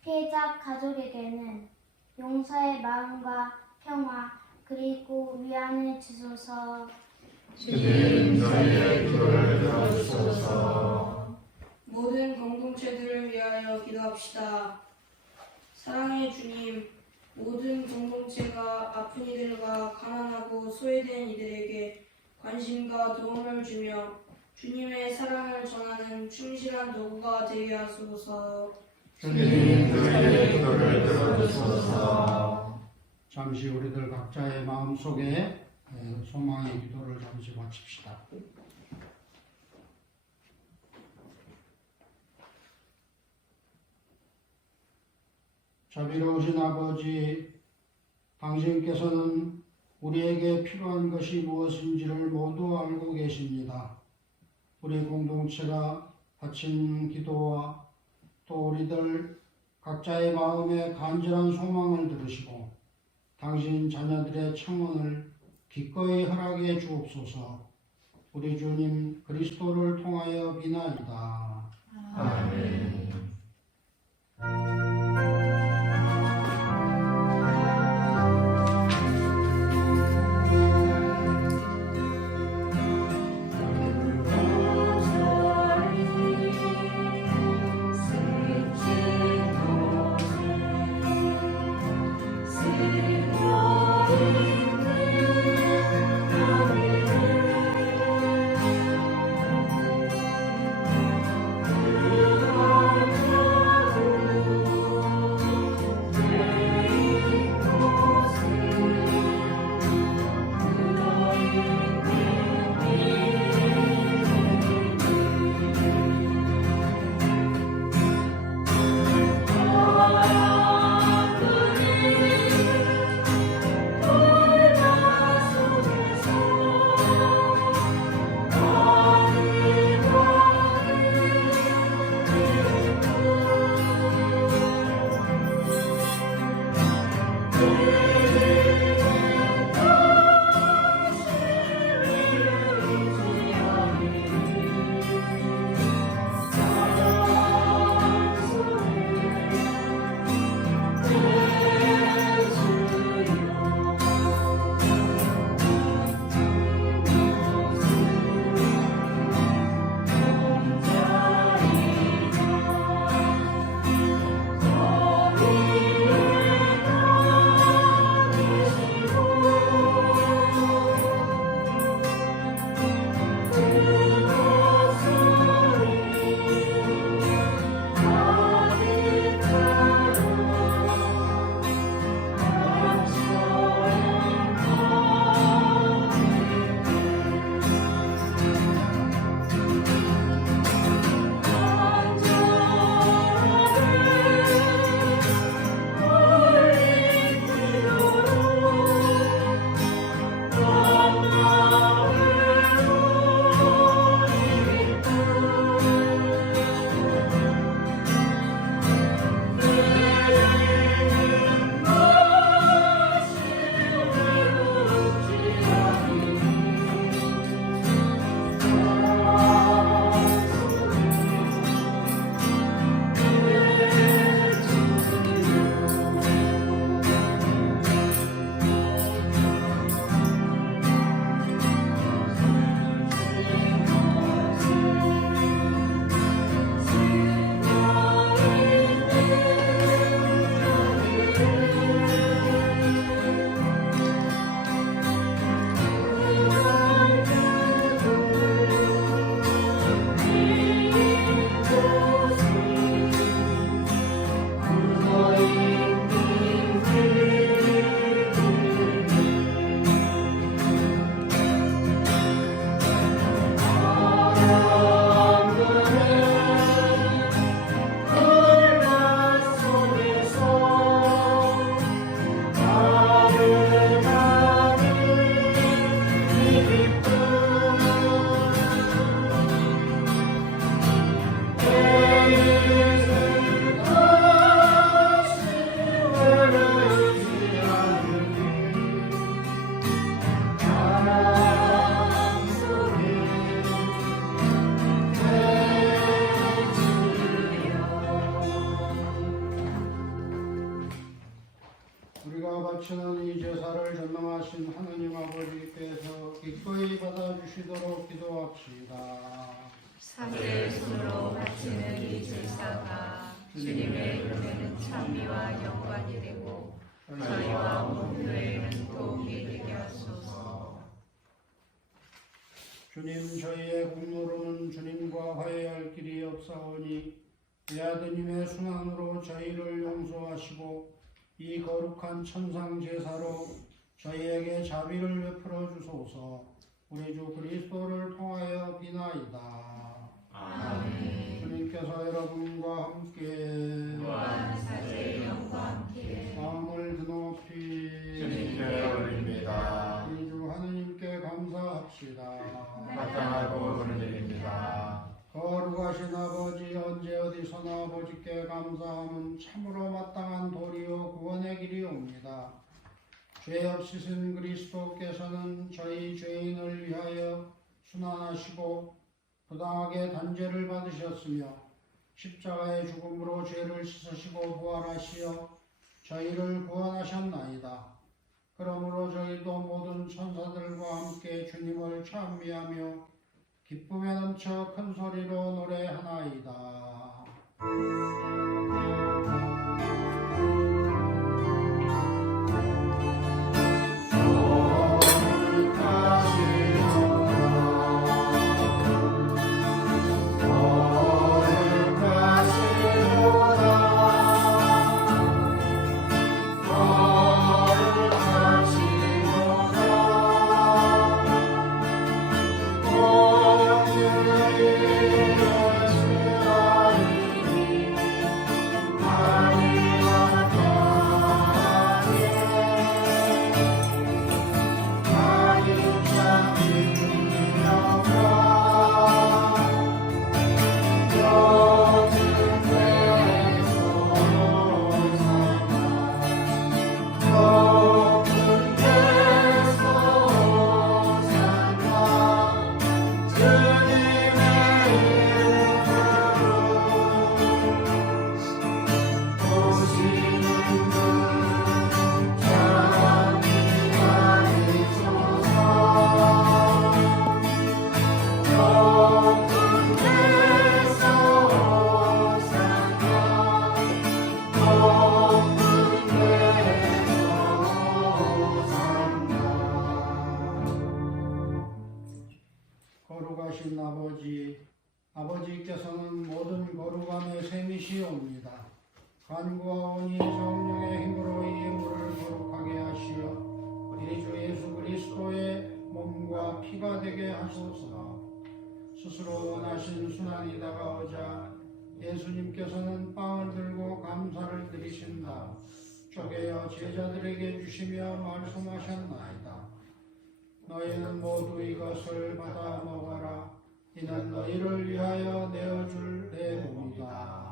피해자 가족에게는 용서의 마음과 평화 그리고 위안을 주소서. 주님, 저희의 기도를 들어주소서. 모든 공동체들을 위하여 기도합시다. 사랑의 주님, 모든 공동체가 아픈 이들과 가난하고 소외된 이들에게 관심과 도움을 주며 주님의 사랑을 전하는 충실한 도구가 되게 하소서. 주님, 저희의 기도를 들어주소서. 잠시 우리들 각자의 마음속에 소망의 기도를 잠시 마칩시다. 자비로우신 아버지, 당신께서는 우리에게 필요한 것이 무엇인지를 모두 알고 계십니다. 우리 공동체가 바친 기도와 또 우리들 각자의 마음에 간절한 소망을 들으시고 당신 자녀들의 청혼을 기꺼이 허락해 주옵소서. 우리 주님 그리스도를 통하여 비나이다. 아멘. 우리가 바치는 이 제사를 전능하신 하느님 아버지께서 기꺼이 받아주시도록 기도합시다. 사죄의 손으로 바치는 이 제사가 주님의 은혜는 찬미와 영광이 되고 저희와 온 교회는 도움이 되게 하소서. 주님, 저희의 국노로는 주님과 화해할 길이 없사오니 이 아드님의 순환으로 저희를 용서하시고 이 거룩한 천상 제사로 저희에게 자비를 베풀어 주소서. 우리 주 그리스도를 통하여 비나이다. 아멘. 주님께서 여러분과 함께 또한 사제의 영과 함께 마음을 드높이 주님께 올립니다. 우리 주 하느님께 감사합시다. 마땅하고 옳은 일입니다. 거룩하신 아버지, 언제 어디서나 아버지께 감사함은 참으로 마땅한 도리요 구원의 길이옵니다. 죄 없으신 그리스도께서는 저희 죄인을 위하여 순환하시고 부당하게 단죄를 받으셨으며 십자가의 죽음으로 죄를 씻으시고 부활하시어 저희를 구원하셨나이다. 그러므로 저희도 모든 천사들과 함께 주님을 찬미하며 기쁨에 넘쳐 큰 소리로 노래하나이다. 거룩하신 아버지께서는 모든 거룩함의 셈이시옵니다. 간구와 온이 성령의 힘으로 이 예물을 거룩하게 하시어 우리 주 예수 그리스도의 몸과 피가 되게 하소서. 스스로 원하신 순환이 다가오자 예수님께서는 빵을 들고 감사를 드리신다. 쪼개어 제자들에게 주시며 말씀하셨나이다. 너희는 모두 이것을 받아 먹어라. 이는 너희를 위하여 내어줄 내 몸이다.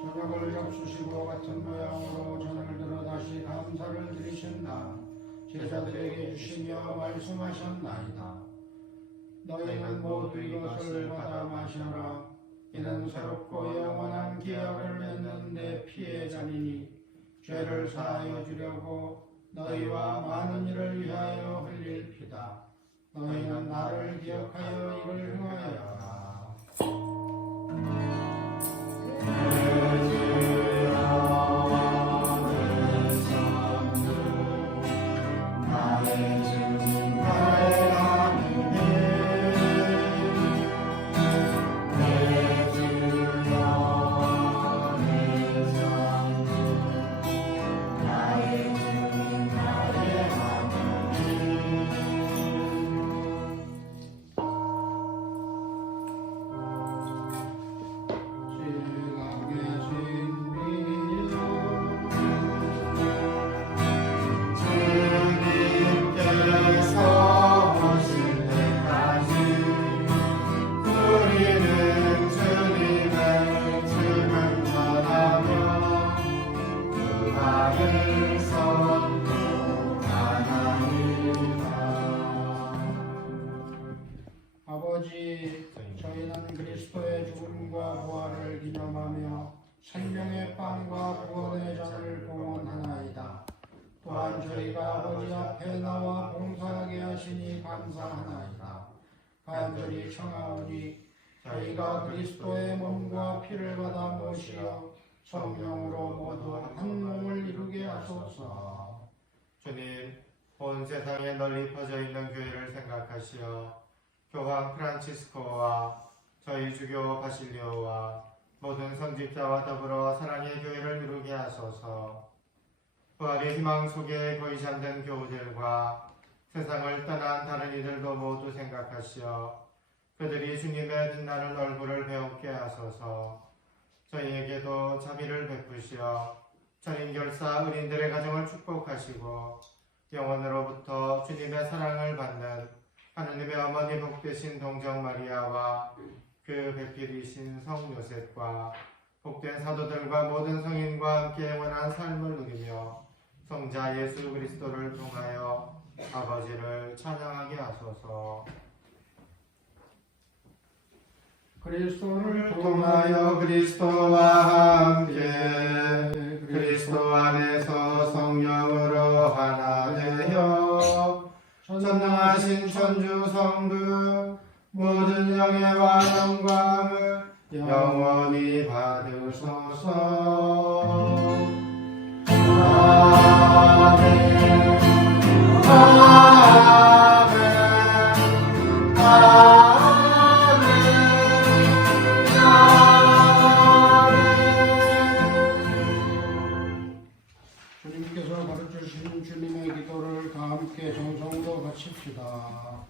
저녁을 잡수시고 같은 모양으로 저녁을 들어 다시 감사를 드리신다. 제자들에게 주시며 말씀하셨나이다. 너희는 모두 이것을 받아 마셔라. 이는 새롭고 영원한 기약을 맺는 내 피의 잔이니 죄를 사하여 주려고 너희와 많은 이를 위하여 흘릴 피다. 너희는 나를 기억하여 이를 행하여라. 아버지, 저희는 그리스도의 죽음과 부활을 기념하며 생명의 빵과 구원의 잔을 봉헌하나이다. 또한 저희가 아버지 앞에 나와 봉사하게 하시니 감사하나이다. 간절히 청하오니 저희가 그리스도의 몸과 피를 받아 모시어 성령으로 모두 한 몸을 이루게 하소서. 주님, 온 세상에 널리 퍼져 있는 교회를 생각하시어 교황 프란치스코와 저희 주교 바실리오와 모든 성직자와 더불어 사랑의 교회를 이루게 하소서. 부활의 희망 속에 거의 잠든 교우들과 세상을 떠난 다른 이들도 모두 생각하시어 그들이 주님의 빛나는 얼굴을 배웁게 하소서. 저희에게도 자비를 베푸시어 전인결사 어린들의 가정을 축복하시고 영원으로부터 주님의 사랑을 받는 하느님의 어머니 복되신 동정 마리아와 그 배필이신 성 요셉과 복된 사도들과 모든 성인과 함께 영원한 삶을 누리며 성자 예수 그리스도를 통하여 아버지를 찬양하게 하소서. 그리스도를 통하여 그리스도와 함께 그리스도 안에서 성령으로 하나 되어 전능하신 천주 성부 모든 영예와 영광을 영원히 받으소서. 아멘. 아멘. 주님께서 가르쳐주신 주님의 기도를 다 함께 정성으로 바칩시다.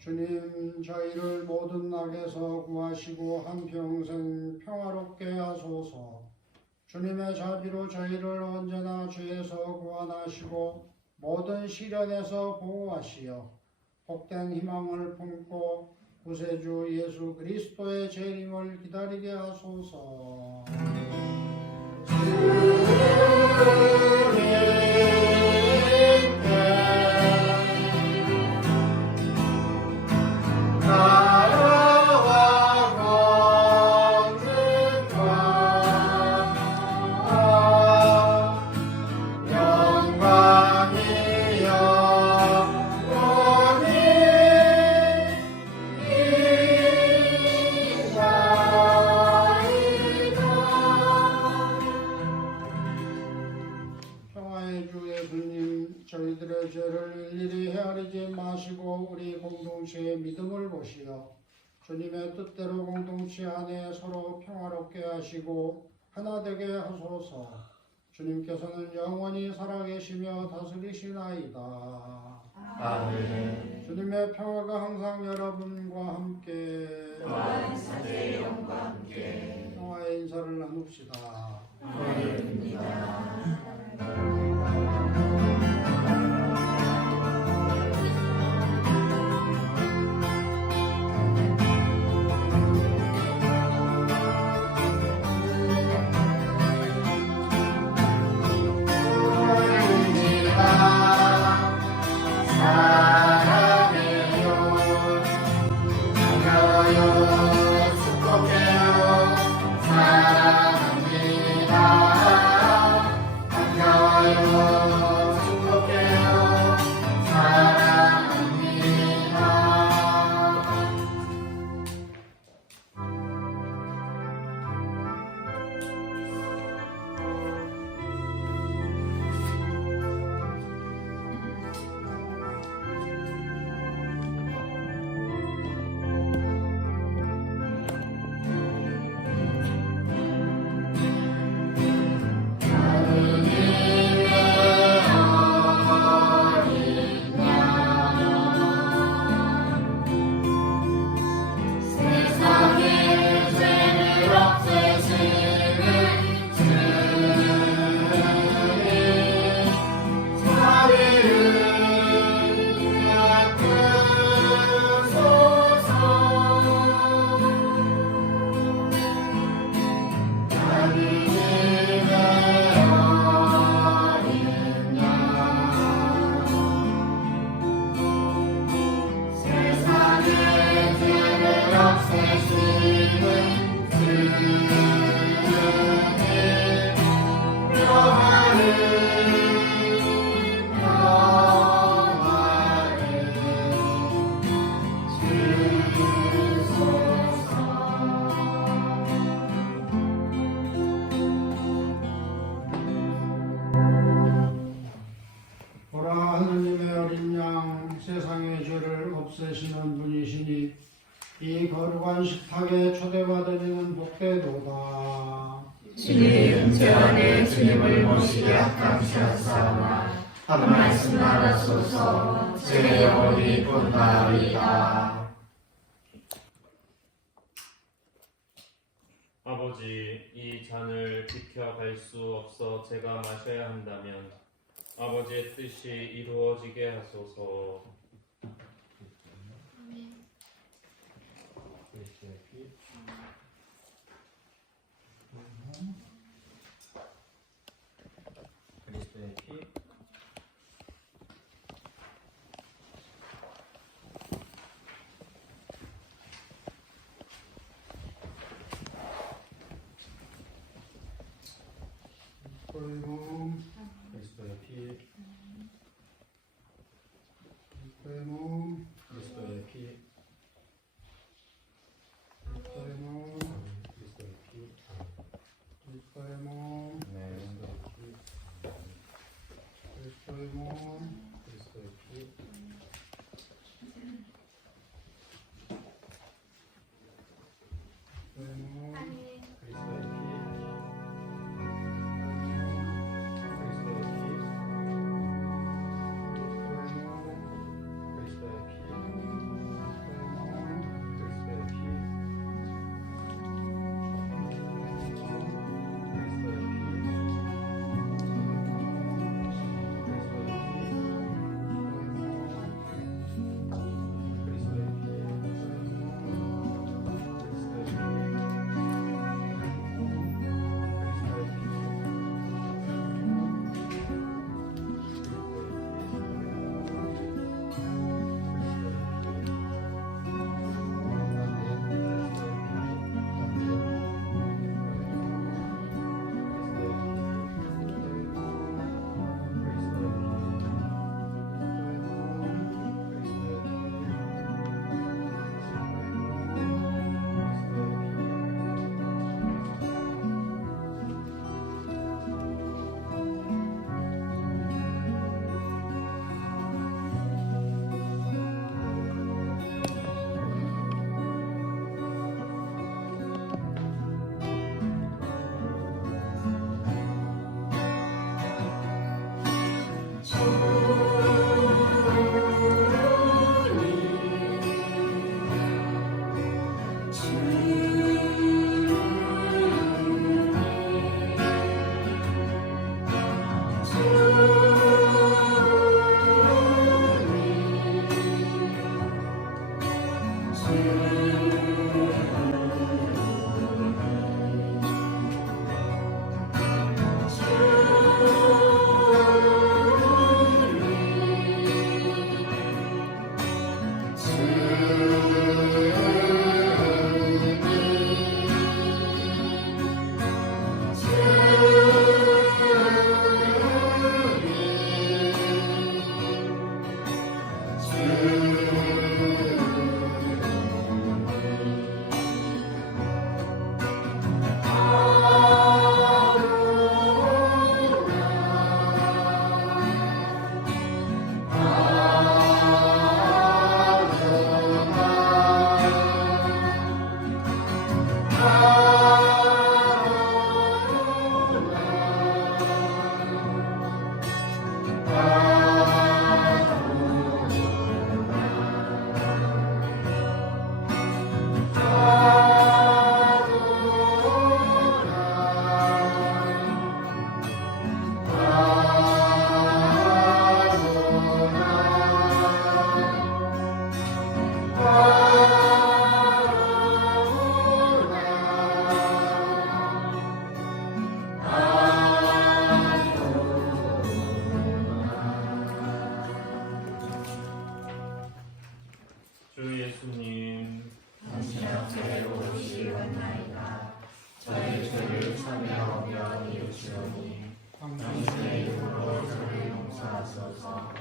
주님, 저희를 모든 악에서 구하시고 한평생 평화롭게 하소서. 주님의 자비로 저희를 언제나 죄에서 구원하시고 모든 시련에서 보호하시어 복된 희망을 품고 구세주 예수 그리스도의 재림을 기다리게 하소서. 저희들의 죄를 일일이 헤아리지 마시고 우리 공동체의 믿음을 보시어 주님의 뜻대로 공동체 안에 서로 평화롭게 하시고 하나 되게 하소서. 주님께서는 영원히 살아계시며 다스리시나이다. 아멘. 주님의 평화가 항상 여러분과 함께 또한 사제의 영과 함께 평화의 인사를 나눕시다. 아멘입니다. 축복해요 사랑합니다. 안식하게 초대받은 이는 복되도다. 주님 은혜 안에 주님을 모시게 감시하사오나 한 말씀 하소서. 제 영혼이 본나이다. 아버지, 이 잔을 비켜갈 수 없어 제가 마셔야 한다면 아버지의 뜻이 이루어지게 하소서. 그리스도의 피 그리고 그리스도의 피 그리고 그리스도의 피 그리고 그리스도의 피 그리고 네. 그리고 그리스도의 피 그리고 아멘. 그리스도의 피 그리스도의 피 그리스도의 피 그리스도의 피 주 예수님, 저희 죄를 참여하며 이웃이오니 당신의 이름으로 저를 용서하소서.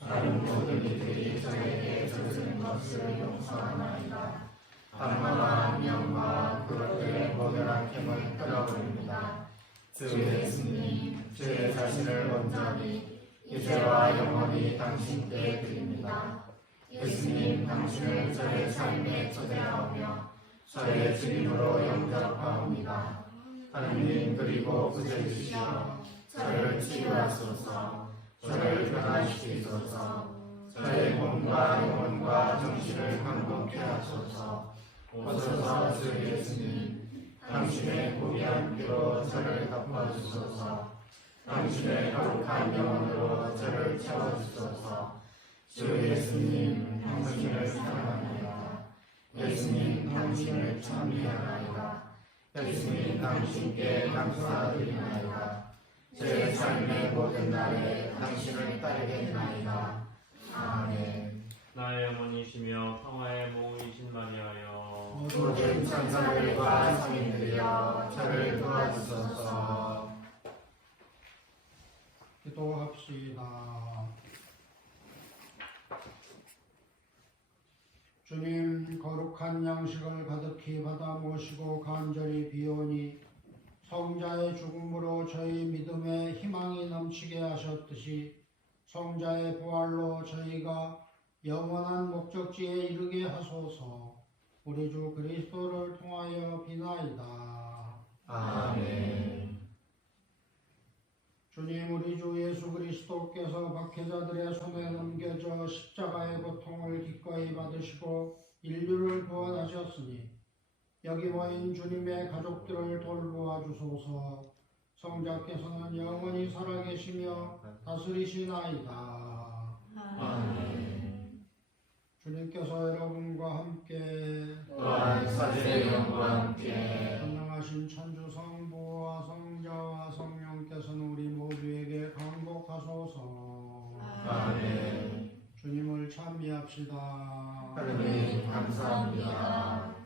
다른 모든 이들이 저에게 젖은 것을 용서하나이다. 방화와 명화와 그것들의 모든 캠을 끊어버립니다. 주 예수님, 주의 자신을 온전히 이제와 영원히 당신께 드립니다. 예수님, 당신을 저의 삶에 초대하오며 저의 주님으로 영접하옵니다. 하느님 그리고 구주이시여 저를 치유하소서. 저를 변화시키소서. 저의 몸과 영혼과 정신을 강건케 하소서. 오소서 주 예수님, 당신의 고귀한 피로 저를 덮어주소서. 당신의 거룩한 영혼으로 저를 채워주소서. 주 예수님, 당신을 사랑합니다. 예수님, 당신을 찬미하나이다. 예수님, 당신께 감사드리나이다. 제 삶의 모든 날에 당신을 따르겠나이다. 아멘. 나의 어머니시며 평화의 모이신 마리아여 모든 천사들과 성인들이여 저를 도와주소서. 기도합시다. 주님, 거룩한 양식을 가득히 받아 모시고 간절히 비오니 성자의 죽음으로 저희 믿음에 희망이 넘치게 하셨듯이 성자의 부활로 저희가 영원한 목적지에 이르게 하소서. 우리 주 그리스도를 통하여 비나이다. 아멘. 주님, 우리 주 예수 그리스도께서 박해자들의 손에 넘겨져 십자가의 고통을 기꺼이 받으시고 인류를 구원하셨으니 여기 모인 주님의 가족들을 돌보아 주소서. 성자께서는 영원히 살아계시며 다스리시나이다. 아멘. 주님께서 여러분과 함께 또한 사제의 영과 함께 전능하신 천주 성부와 성자와 성령께서는 우리 모두에게 강복하소서. 아멘. 주님을 찬미합시다. 하느님 감사합니다.